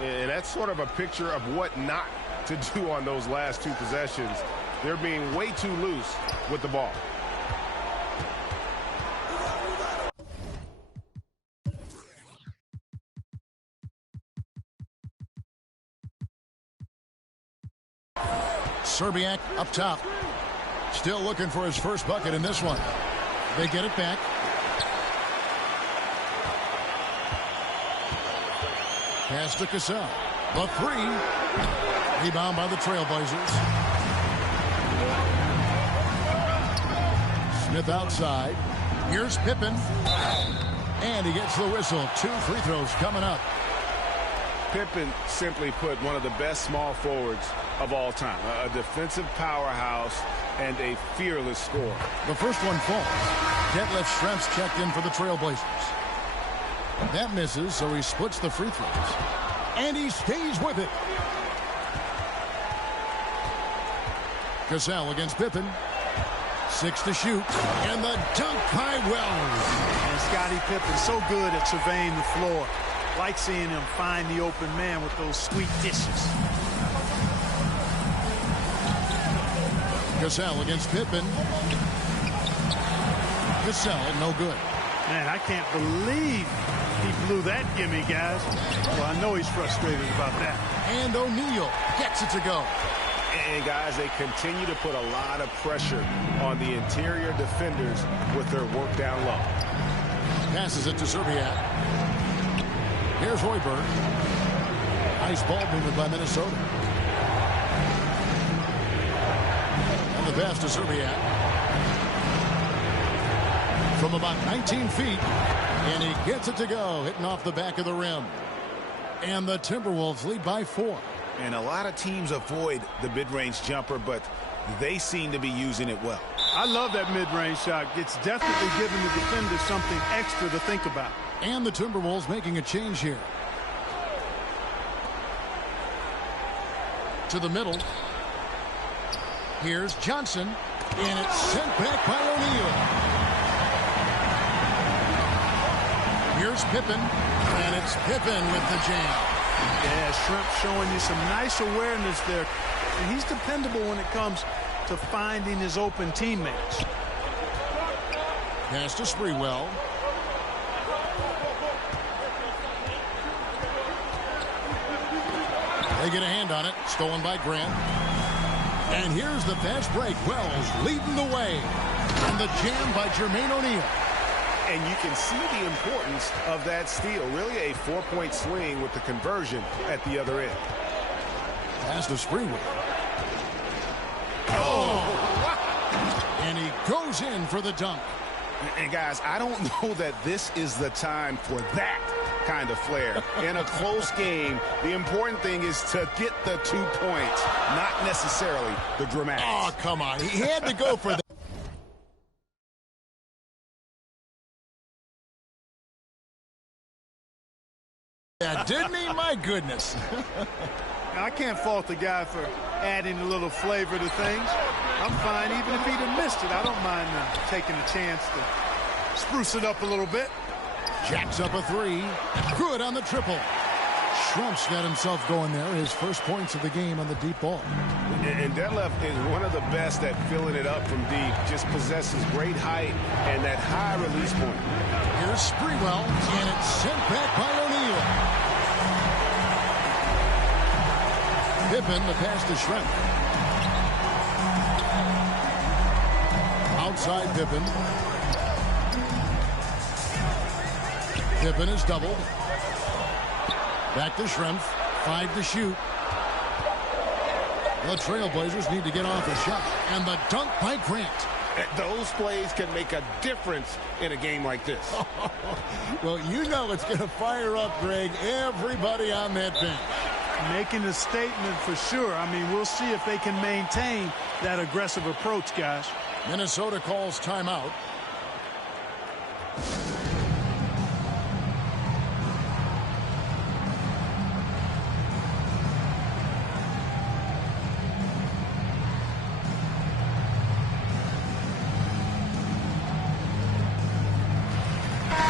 And that's sort of a picture of what not to do on those last 2 possessions. They're being way too loose with the ball. Serbiak up top. Still looking for his first bucket in this one. They get it back. Pass to Cassell. The three. Rebound by the Trailblazers. Smith outside. Here's Pippen. And he gets the whistle. 2 free throws coming up. Pippen simply put one of the best small forwards of all time. A defensive powerhouse and a fearless scorer. The first one falls. Detlef Schrempf's checked in for the Trailblazers. That misses, so he splits the free throws. And he stays with it. Cassell against Pippen. 6 to shoot. And the dunk by Wells. And Scottie Pippen so good at surveying the floor. Like seeing him find the open man with those sweet dishes. Cassell against Pippen. Cassell, no good. Man, I can't believe he blew that gimme, guys. Well, I know he's frustrated about that. And O'Neal gets it to go. And, guys, they continue to put a lot of pressure on the interior defenders with their work down low. Passes it to Serbiak. Here's Hoiberg. Nice ball movement by Minnesota. And the pass to Serbiak. From about 19 feet. And he gets it to go, hitting off the back of the rim. And the Timberwolves lead by 4. And a lot of teams avoid the mid-range jumper, but they seem to be using it well. I love that mid-range shot. It's definitely giving the defender something extra to think about. And the Timberwolves making a change here. To the middle. Here's Johnson. And it's sent back by O'Neal. Here's Pippen. And it's Pippen with the jam. Yeah, Schrempf showing you some nice awareness there. And he's dependable when it comes to finding his open teammates. Pass to Sprewell. They get a hand on it. Stolen by Grant. And here's the fast break. Wells leading the way. And the jam by Jermaine O'Neal. And you can see the importance of that steal. Really a 4-point swing with the conversion at the other end. Pass to Sprewell. Oh! And he goes in for the dunk. And guys, I don't know that this is the time for that kind of flair. In a close game, the important thing is to get the 2 points, not necessarily the dramatics. Oh, come on. He had to go for that. Yeah, didn't he? My goodness. I can't fault the guy for adding a little flavor to things. I'm fine even if he'd have missed it. I don't mind taking a chance to spruce it up a little bit. Jacks up a 3. Good on the triple. Schrempf's got himself going there. His first points of the game on the deep ball. And Detlef is one of the best at filling it up from deep. Just possesses great height and that high release point. Here's Sprewell, and it's sent back by O'Neal. Pippen, the pass to Schrempf. Outside Pippen. Pippen is doubled. Back to Schrempf. 5 to shoot. The Trailblazers need to get off a shot. And the dunk by Grant. Those plays can make a difference in a game like this. Well, you know it's going to fire up, Greg, everybody on that bench. Making a statement for sure. I mean, we'll see if they can maintain that aggressive approach, guys. Minnesota calls timeout.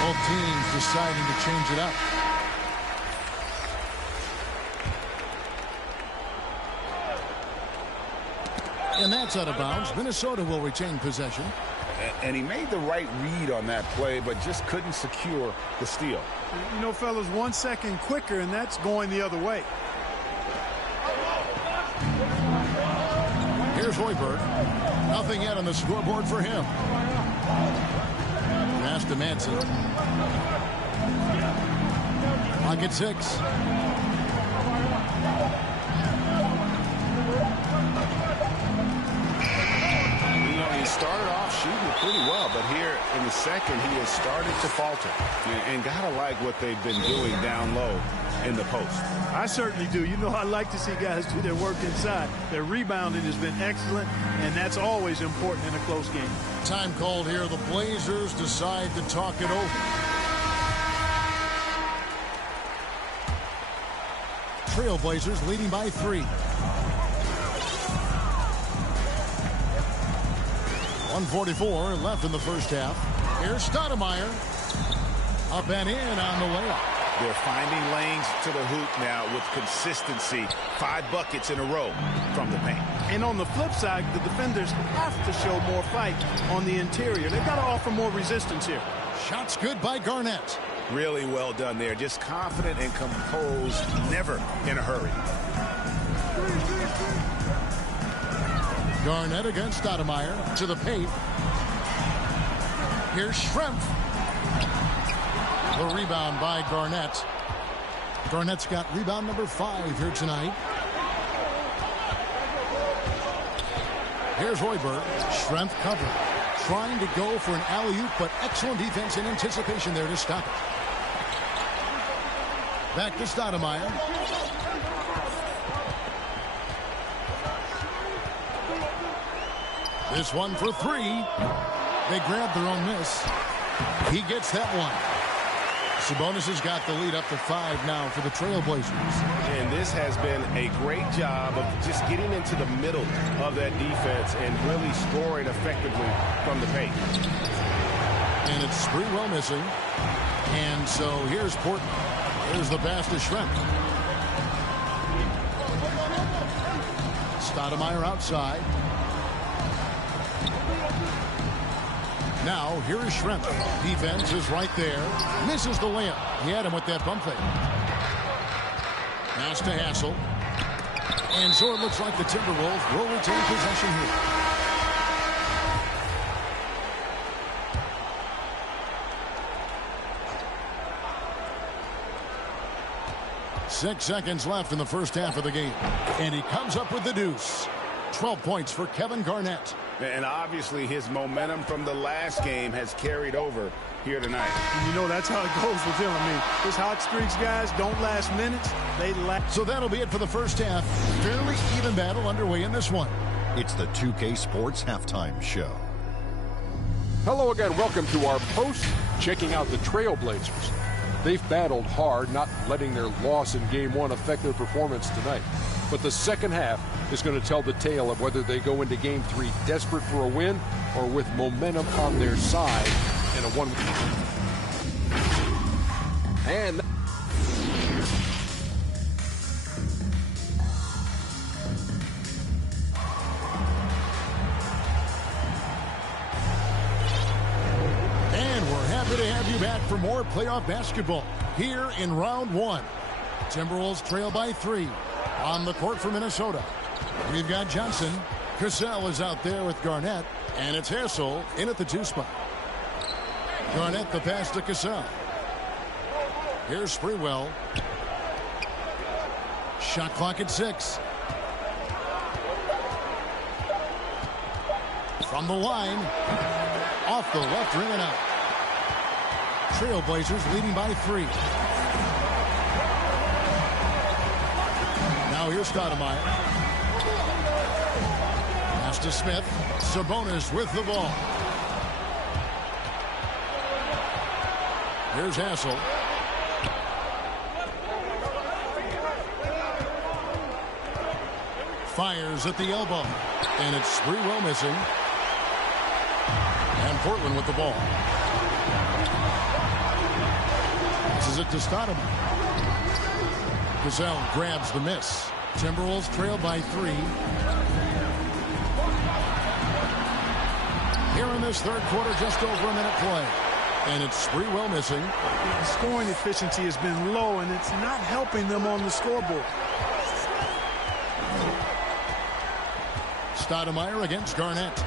Both teams deciding to change it up. And that's out of bounds. Minnesota will retain possession. And he made the right read on that play, but just couldn't secure the steal. You know, fellas, 1 second quicker, and that's going the other way. Here's Hoiberg. Nothing yet on the scoreboard for him. Pass to Manson. Clock at 6. He started off shooting it pretty well, but here in the second, he has started to falter. And gotta like what they've been doing down low in the post. I certainly do. You know, I like to see guys do their work inside. Their rebounding has been excellent, and that's always important in a close game. Time called here. The Blazers decide to talk it over. Trailblazers leading by 3. 1:44 left in the first half. Here's Stoudemire. Up and in on the layup. They're finding lanes to the hoop now with consistency. 5 buckets in a row from the paint. And on the flip side, the defenders have to show more fight on the interior. They've got to offer more resistance here. Shots good by Garnett. Really well done there. Just confident and composed, never in a hurry. Garnett against Stoudemire to the paint. Here's Schrempf. The rebound by Garnett. Garnett's got rebound number 5 here tonight. Here's Hoiberg. Schrempf covered. Trying to go for an alley-oop, but excellent defense in anticipation there to stop it. Back to Stoudemire. This one for 3. They grab their own miss. He gets that one. Sabonis has got the lead up to 5 now for the Trailblazers. And this has been a great job of just getting into the middle of that defense and really scoring effectively from the paint. And it's Sprewell missing. And so here's Portland. Here's the pass to Schrempf. Stoudemire outside. Now, here is Schrempf. Defense is right there. Misses the layup. He had him with that bump fake. Pass to Hassel. And so it looks like the Timberwolves will retain possession here. Six seconds left in the first half of the game. And he comes up with the deuce. 12 points for Kevin Garnett. And obviously his momentum from the last game has carried over here tonight. And you know, that's how it goes with him. I mean, his hot streaks, guys, don't last minutes. They last. So that'll be it for the first half. Fairly even battle underway in this one. It's the 2K Sports Halftime Show. Hello again. Welcome to our post, checking out the Trailblazers. They've battled hard, not letting their loss in Game 1 affect their performance tonight. But the second half is going to tell the tale of whether they go into Game 3 desperate for a win or with momentum on their side in a one. And we're happy to have you back for more playoff basketball here in round 1. Timberwolves trail by 3. On the court for Minnesota, we've got Johnson. Cassell is out there with Garnett, and it's Hassel in at the 2 spot. Garnett the pass to Cassell. Here's Sprewell. Shot clock at 6. From the line, off the left rim and out. Trailblazers leading by 3. Now here's Stoudemire. Pass to Smith. Sabonis with the ball. Here's Hassel. Fires at the elbow. And it's Sprewell missing. And Portland with the ball. Passes it to Stoudemire. Cassell grabs the miss. Timberwolves trail by 3. Here in this third quarter, just over a minute play. And it's Sprewell missing. The scoring efficiency has been low, and it's not helping them on the scoreboard. Stoudemire against Garnett.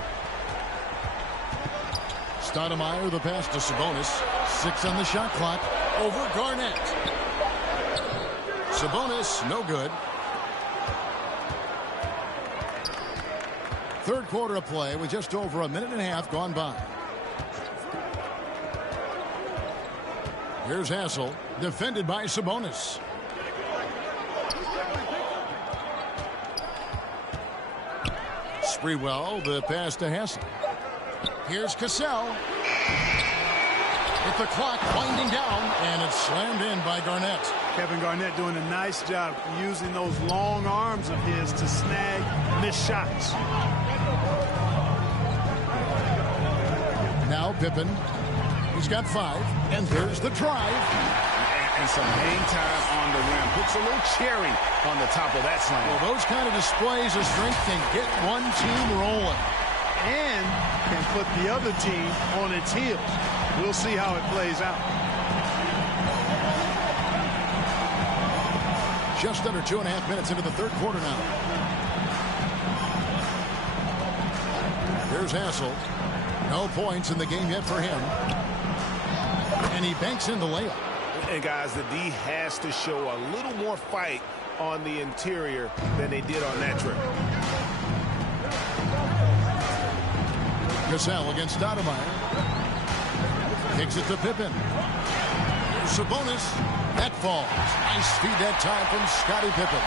Stoudemire, the pass to Sabonis. 6 on the shot clock. Over Garnett. Sabonis, no good. Third quarter of play with just over a minute and a half gone by. Here's Hassel, defended by Sabonis. Sprewell, the pass to Hassel. Here's Cassell. With the clock winding down, and it's slammed in by Garnett. Kevin Garnett doing a nice job using those long arms of his to snag missed shots. Now Pippen. He's got 5, and there's the drive. And some hang time on the rim. Puts a little cherry on the top of that slam. Well, those kind of displays of strength can get one team rolling. And can put the other team on its heels. We'll see how it plays out. Just under 2.5 minutes into the third quarter now. Here's Hassel. No points in the game yet for him. And he banks in the layup. And guys, the D has to show a little more fight on the interior than they did on that trip. Cassell against Stoudemire. Kicks it to Pippen. Here's Sabonis. That falls. Nice feed that time from Scottie Pippen.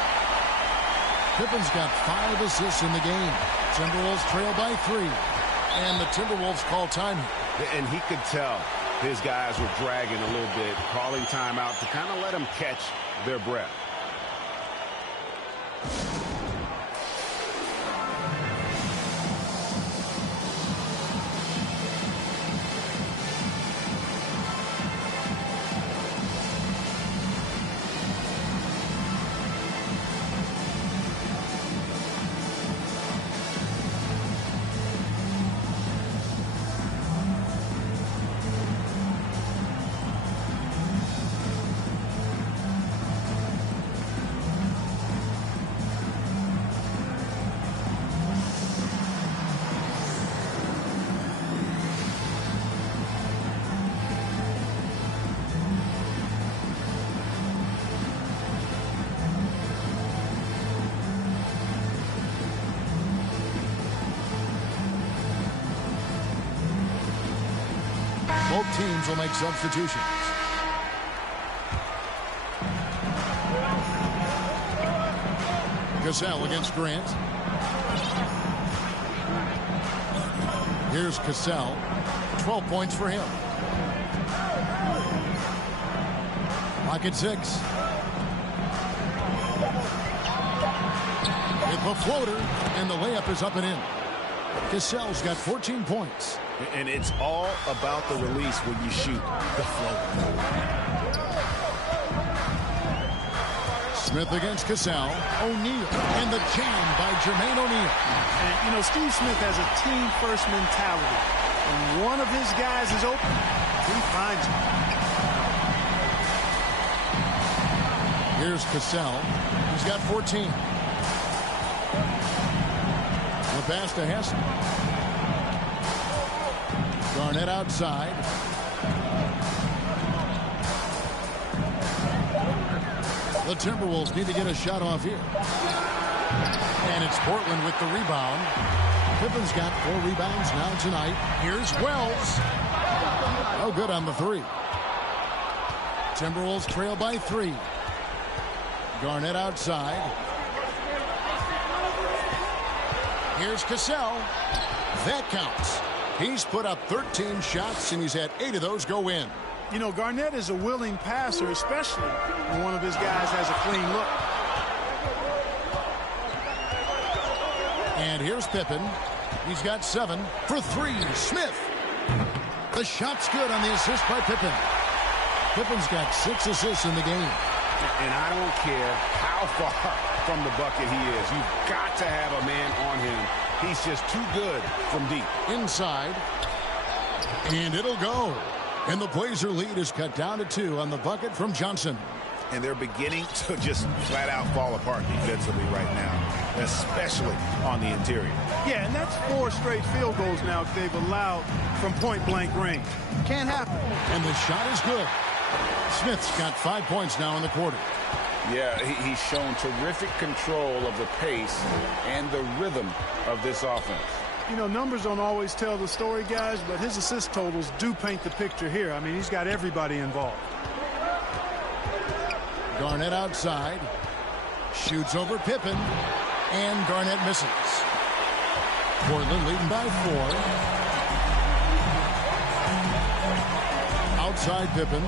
Pippen's got 5 assists in the game. Timberwolves trail by 3. And the Timberwolves call time. And he could tell his guys were dragging a little bit, calling timeout to kind of let them catch their breath. Both teams will make substitutions. Cassell against Grant. Here's Cassell. 12 points for him. Lock at 6. With the floater, and the layup is up and in. Cassell's got 14 points. And it's all about the release when you shoot the floater. Smith against Cassell. O'Neal. And the jam by Jermaine O'Neal. And, you know, Steve Smith has a team-first mentality. When one of his guys is open, he finds it. Here's Cassell. He's got 14. The pass to Hassel. Garnett outside. The Timberwolves need to get a shot off here. And it's Portland with the rebound. Pippen's got 4 rebounds now tonight. Here's Wells. Oh, good on the 3. Timberwolves trail by 3. Garnett outside. Here's Cassell. That counts. He's put up 13 shots, and he's had 8 of those go in. You know, Garnett is a willing passer, especially when one of his guys has a clean look. And here's Pippen. He's got 7 for 3. Smith. The shot's good on the assist by Pippen. Pippen's got 6 assists in the game. And I don't care how far from the bucket he is. You've got to have a man on him. He's just too good from deep. Inside. And it'll go. And the Blazer lead is cut down to 2 on the bucket from Johnson. And they're beginning to just flat out fall apart defensively right now, especially on the interior. Yeah, and that's 4 straight field goals now they've allowed from point-blank range. Can't happen. And the shot is good. Smith's got 5 points now in the quarter. Yeah, he's shown terrific control of the pace and the rhythm of this offense. You know, numbers don't always tell the story, guys, but his assist totals do paint the picture here. I mean, he's got everybody involved. Garnett outside. Shoots over Pippen. And Garnett misses. Portland leading by 4. Outside Pippen.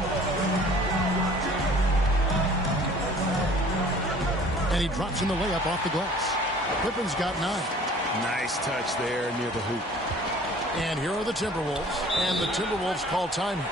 And he drops in the layup off the glass. Pippen's got 9. Nice touch there near the hoop. And here are the Timberwolves. And the Timberwolves call time here.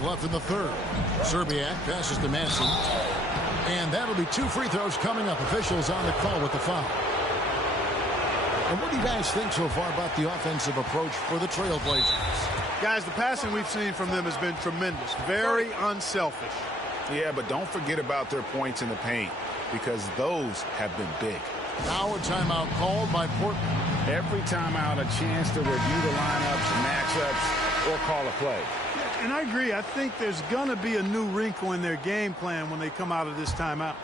Left in the third. Serbiak passes to Manson. And that'll be 2 free throws coming up. Officials on the call with the foul. And what do you guys think so far about the offensive approach for the Trailblazers? Guys, the passing we've seen from them has been tremendous. Very unselfish. Yeah, but don't forget about their points in the paint, because those have been big. Now a timeout called by Portland. Every timeout a chance to review the lineups, matchups, or call a play. And I agree. I think there's going to be a new wrinkle in their game plan when they come out of this timeout.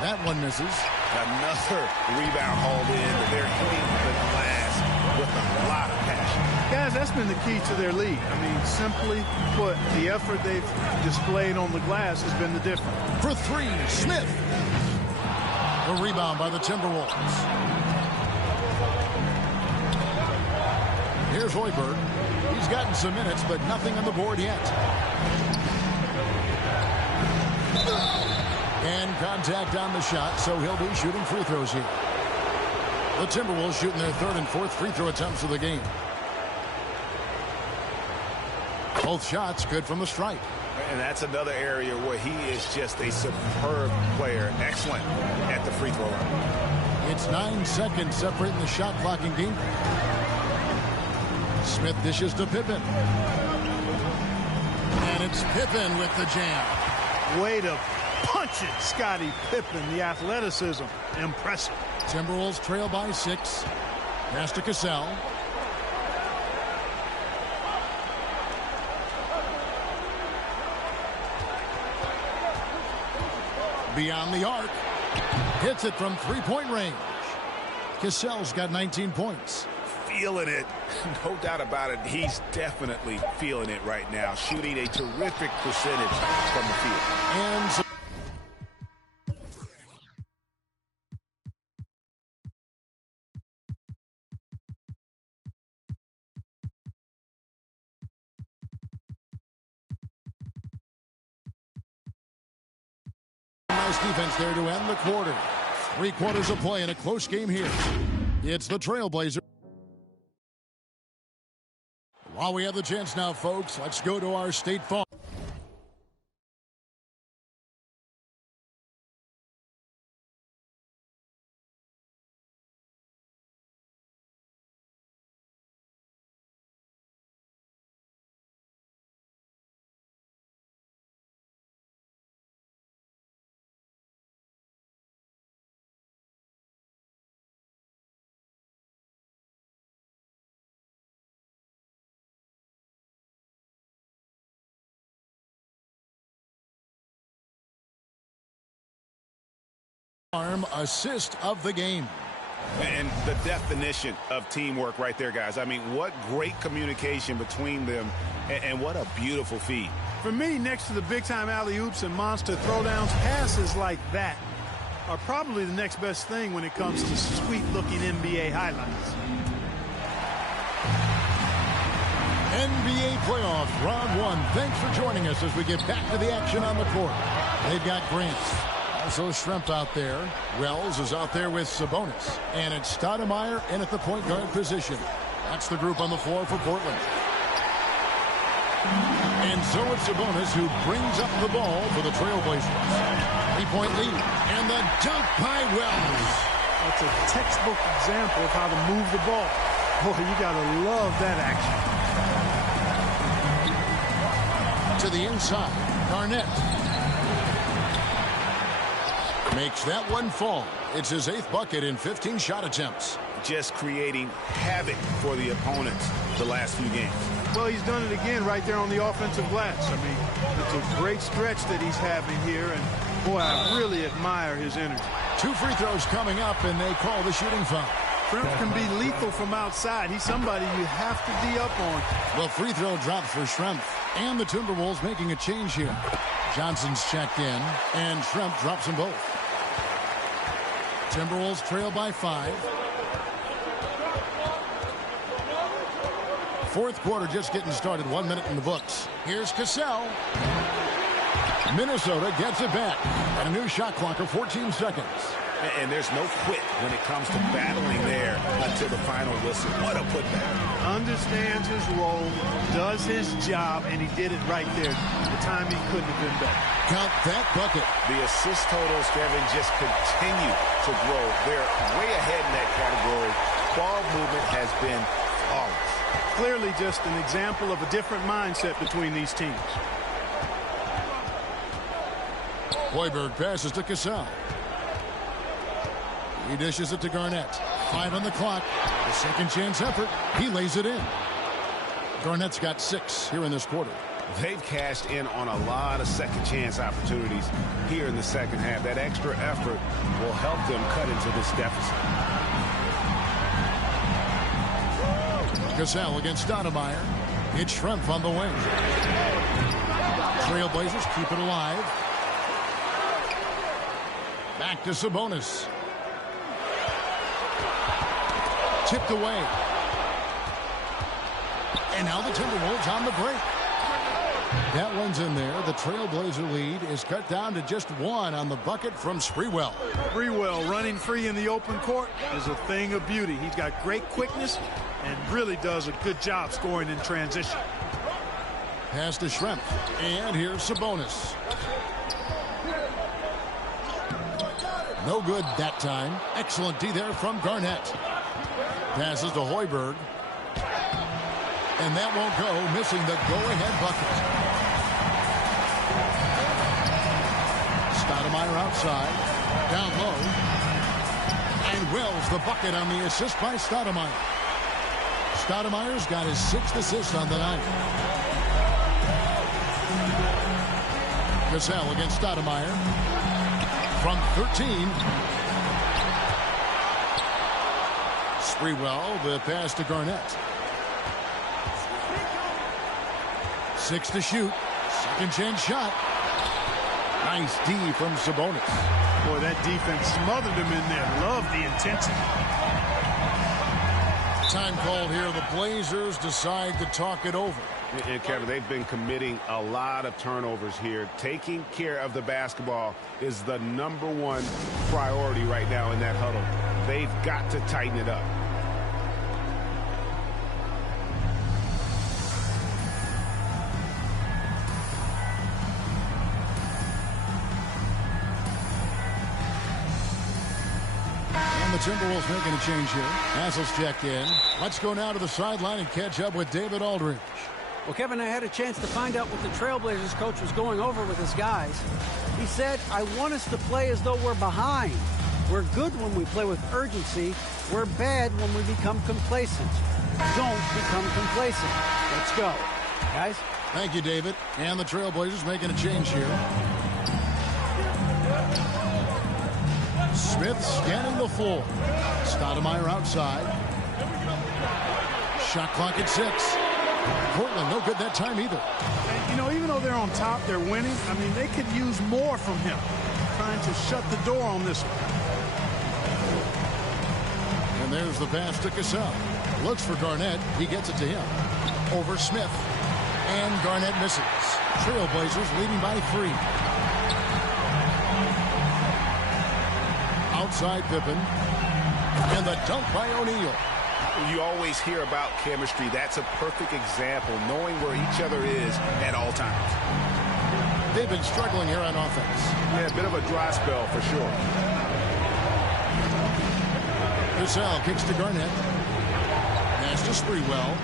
That one misses. Another rebound hauled in. They're hitting the glass with a lot of passion. Guys, that's been the key to their lead. I mean, simply put, the effort they've displayed on the glass has been the difference. For 3, Smith. A rebound by the Timberwolves. Here's Hoiberg. He's gotten some minutes, but nothing on the board yet. And contact on the shot, so he'll be shooting free throws here. The Timberwolves shooting their 3rd and 4th free throw attempts of the game. Both shots good from the stripe. And that's another area where he is just a superb player. Excellent at the free throw line. It's 9 seconds separating the shot clock and game. Smith dishes to Pippen. And it's Pippen with the jam. Way to punch it, Scottie Pippen. The athleticism, impressive. Timberwolves trail by 6. Pass to Cassell. Beyond the arc. Hits it from 3-point range. Cassell's got 19 points. Feeling it. No doubt about it. He's definitely feeling it right now. Shooting a terrific percentage from the field. And so nice defense there to end the quarter. 3 quarters of play in a close game here. It's the Trailblazers. While we have the chance now, folks, let's go to our State Farm. Assist of the game. And the definition of teamwork right there, guys. I mean, what great communication between them, and what a beautiful feed. For me, next to the big-time alley-oops and monster throwdowns, passes like that are probably the next best thing when it comes to sweet-looking NBA highlights. NBA playoffs, round 1. Thanks for joining us as we get back to the action on the court. They've got Grant. Also Schrempf out there. Wells is out there with Sabonis. And it's Stoudemire in at the point guard position. That's the group on the floor for Portland. And so it's Sabonis who brings up the ball for the Trailblazers. 3-point lead. And the dunk by Wells. That's a textbook example of how to move the ball. Boy, you got to love that action. To the inside, Garnett. Makes that one fall. It's his 8th bucket in 15 shot attempts. Just creating havoc for the opponents the last few games. Well, he's done it again right there on the offensive glass. I mean, it's a great stretch that he's having here, and boy, I really admire his energy. 2 free throws coming up, and they call the shooting foul. Schrempf can be lethal from outside. He's somebody you have to be up on. Well, free throw drops for Schrempf, and the Timberwolves making a change here. Johnson's checked in, and Schrempf drops them both. Timberwolves trail by 5. 4th quarter just getting started. 1 minute in the books. Here's Cassell. Minnesota gets it back. And a new shot clock of 14 seconds. And there's no quit when it comes to battling there until the final whistle. What a putback. Understands his role, does his job, and he did it right there. The timing couldn't have been better. Count that bucket. The assist totals, Kevin, just continue to grow. They're way ahead in that category. Ball movement has been flawless. Clearly just an example of a different mindset between these teams. Hoiberg passes to Cassell. He dishes it to Garnett. 5 on the clock. The second chance effort. He lays it in. Garnett's got 6 here in this quarter. They've cashed in on a lot of second chance opportunities here in the second half. That extra effort will help them cut into this deficit. Cassell against Stoudemire. It's Schrempf on the wing. Trailblazers keep it alive. Back to Sabonis. Tipped away. And now the Timberwolves on the break. That one's in there. The Trailblazer lead is cut down to just 1 on the bucket from Sprewell. Sprewell running free in the open court is a thing of beauty. He's got great quickness and really does a good job scoring in transition. Pass to Schrempf. And here's Sabonis. No good that time. Excellent D there from Garnett. Passes to Hoiberg. And that won't go, missing the go-ahead bucket. Stoudemire outside. Down low. And Wells the bucket on the assist by Stoudemire. Stoudemire's got his 6th assist on the night. Cassell against Stoudemire. From 13. Sprewell, the pass to Garnett. 6 to shoot. Second chance shot. Nice D from Sabonis. Boy, that defense smothered him in there. Love the intensity. Time called here. The Blazers decide to talk it over. And Kevin, they've been committing a lot of turnovers here. Taking care of the basketball is the #1 priority right now in that huddle. They've got to tighten it up. And the Timberwolves making a change here. Hassel's checked in. Let's go now to the sideline and catch up with David Aldridge. Well, Kevin, I had a chance to find out what the Trailblazers coach was going over with his guys. He said, I want us to play as though we're behind. We're good when we play with urgency. We're bad when we become complacent. Don't become complacent. Let's go. Guys? Thank you, David. And the Trailblazers making a change here. Smith scanning the floor. Stoudemire outside. Shot clock at 6. Portland, no good that time either. And, you know, even though they're on top, they're winning. I mean, they could use more from him. Trying to shut the door on this one. And there's the pass to Cassell. Looks for Garnett. He gets it to him. Over Smith. And Garnett misses. Trailblazers leading by 3. Outside Pippen. And the dunk by O'Neal. You always hear about chemistry. That's a perfect example, knowing where each other is at all times. They've been struggling here on offense. Yeah, a bit of a dry spell for sure. Cassell kicks to Garnett. Pass to Sprewell.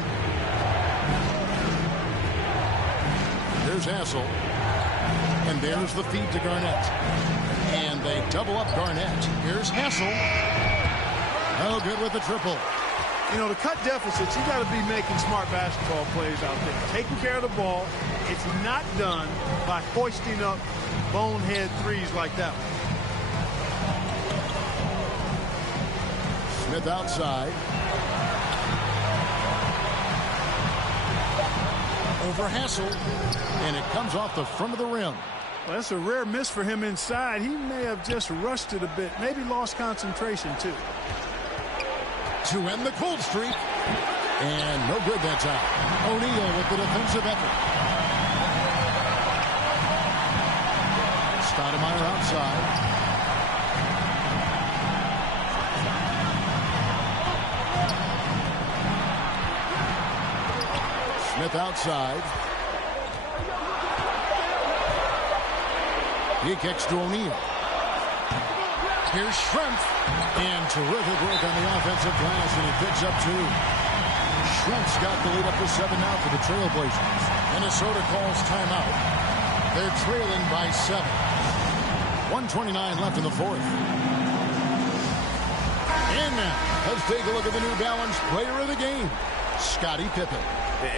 There's Hassel. And there's the feed to Garnett. And they double up Garnett. Here's Hassel. Oh, good with the triple. You know, to cut deficits, you got to be making smart basketball plays out there. Taking care of the ball. It's not done by hoisting up bonehead threes like that one. Smith outside. Over Hassel. And it comes off the front of the rim. Well, that's a rare miss for him inside. He may have just rushed it a bit. Maybe lost concentration, too. To end the cold streak. And no good that time. O'Neal with the defensive effort. Stoudemire outside. Smith outside. He kicks to O'Neal. Here's Schrempf. And terrific work on the offensive glass, and he picks up 2. Schrempf's got the lead up to 7 now for the Trailblazers. Minnesota calls timeout. They're trailing by 7. 1:29 left in the fourth. And now, let's take a look at the New Balance player of the game, Scottie Pippen.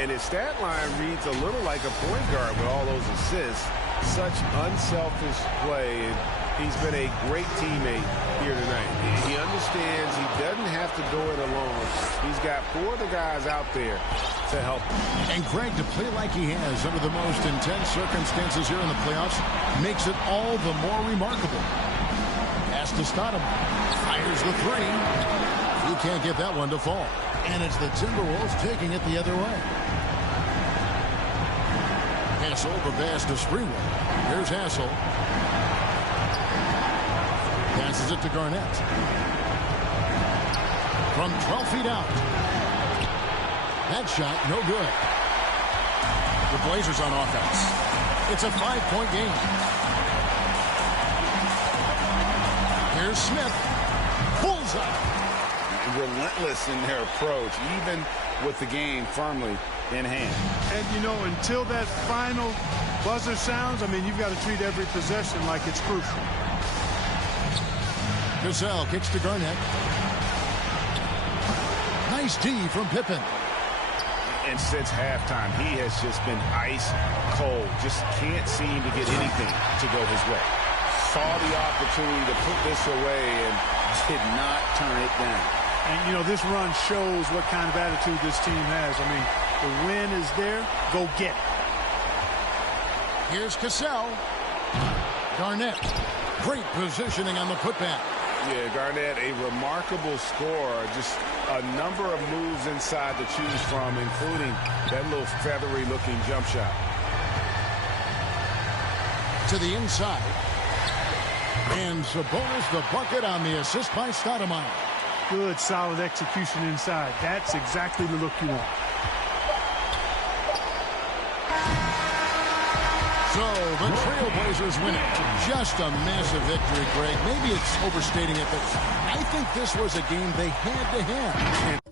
And his stat line reads a little like a point guard with all those assists. Such unselfish play, and he's been a great teammate here tonight. He understands he doesn't have to go it alone. He's got 4 of the guys out there to help him. And Greg, to play like he has under the most intense circumstances here in the playoffs makes it all the more remarkable. Pass to Stoudemire. Fires the 3. He can't get that one to fall. And it's the Timberwolves taking it the other way. Hassel, the pass to Sprewell. Here's Hassel. Passes it to Garnett. From 12 feet out. That shot, no good. The Blazers on offense. It's a 5-point game. Here's Smith. Bullseye. Relentless in their approach, even with the game firmly in hand. And, you know, until that final buzzer sounds, I mean, you've got to treat every possession like it's crucial. Cassell kicks to Garnett. Nice D from Pippen. And since halftime, he has just been ice cold. Just can't seem to get anything to go his way. Saw the opportunity to put this away and did not turn it down. And, you know, this run shows what kind of attitude this team has. I mean, the win is there. Go get it. Here's Cassell. Garnett. Great positioning on the putback. Yeah, Garnett, a remarkable scorer. Just a number of moves inside to choose from, including that little feathery-looking jump shot. To the inside. And Sabonis the bucket on the assist by Stoudemire. Good, solid execution inside. That's exactly the look you want. So the Trailblazers win it. Just a massive victory, Greg. Maybe it's overstating it, but I think this was a game they had to have.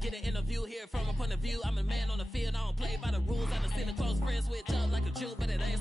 Get an interview here from a point of view. I'm a man on the field. I don't play by the rules. I done seen the close friends switch up like a Jew, but it ain't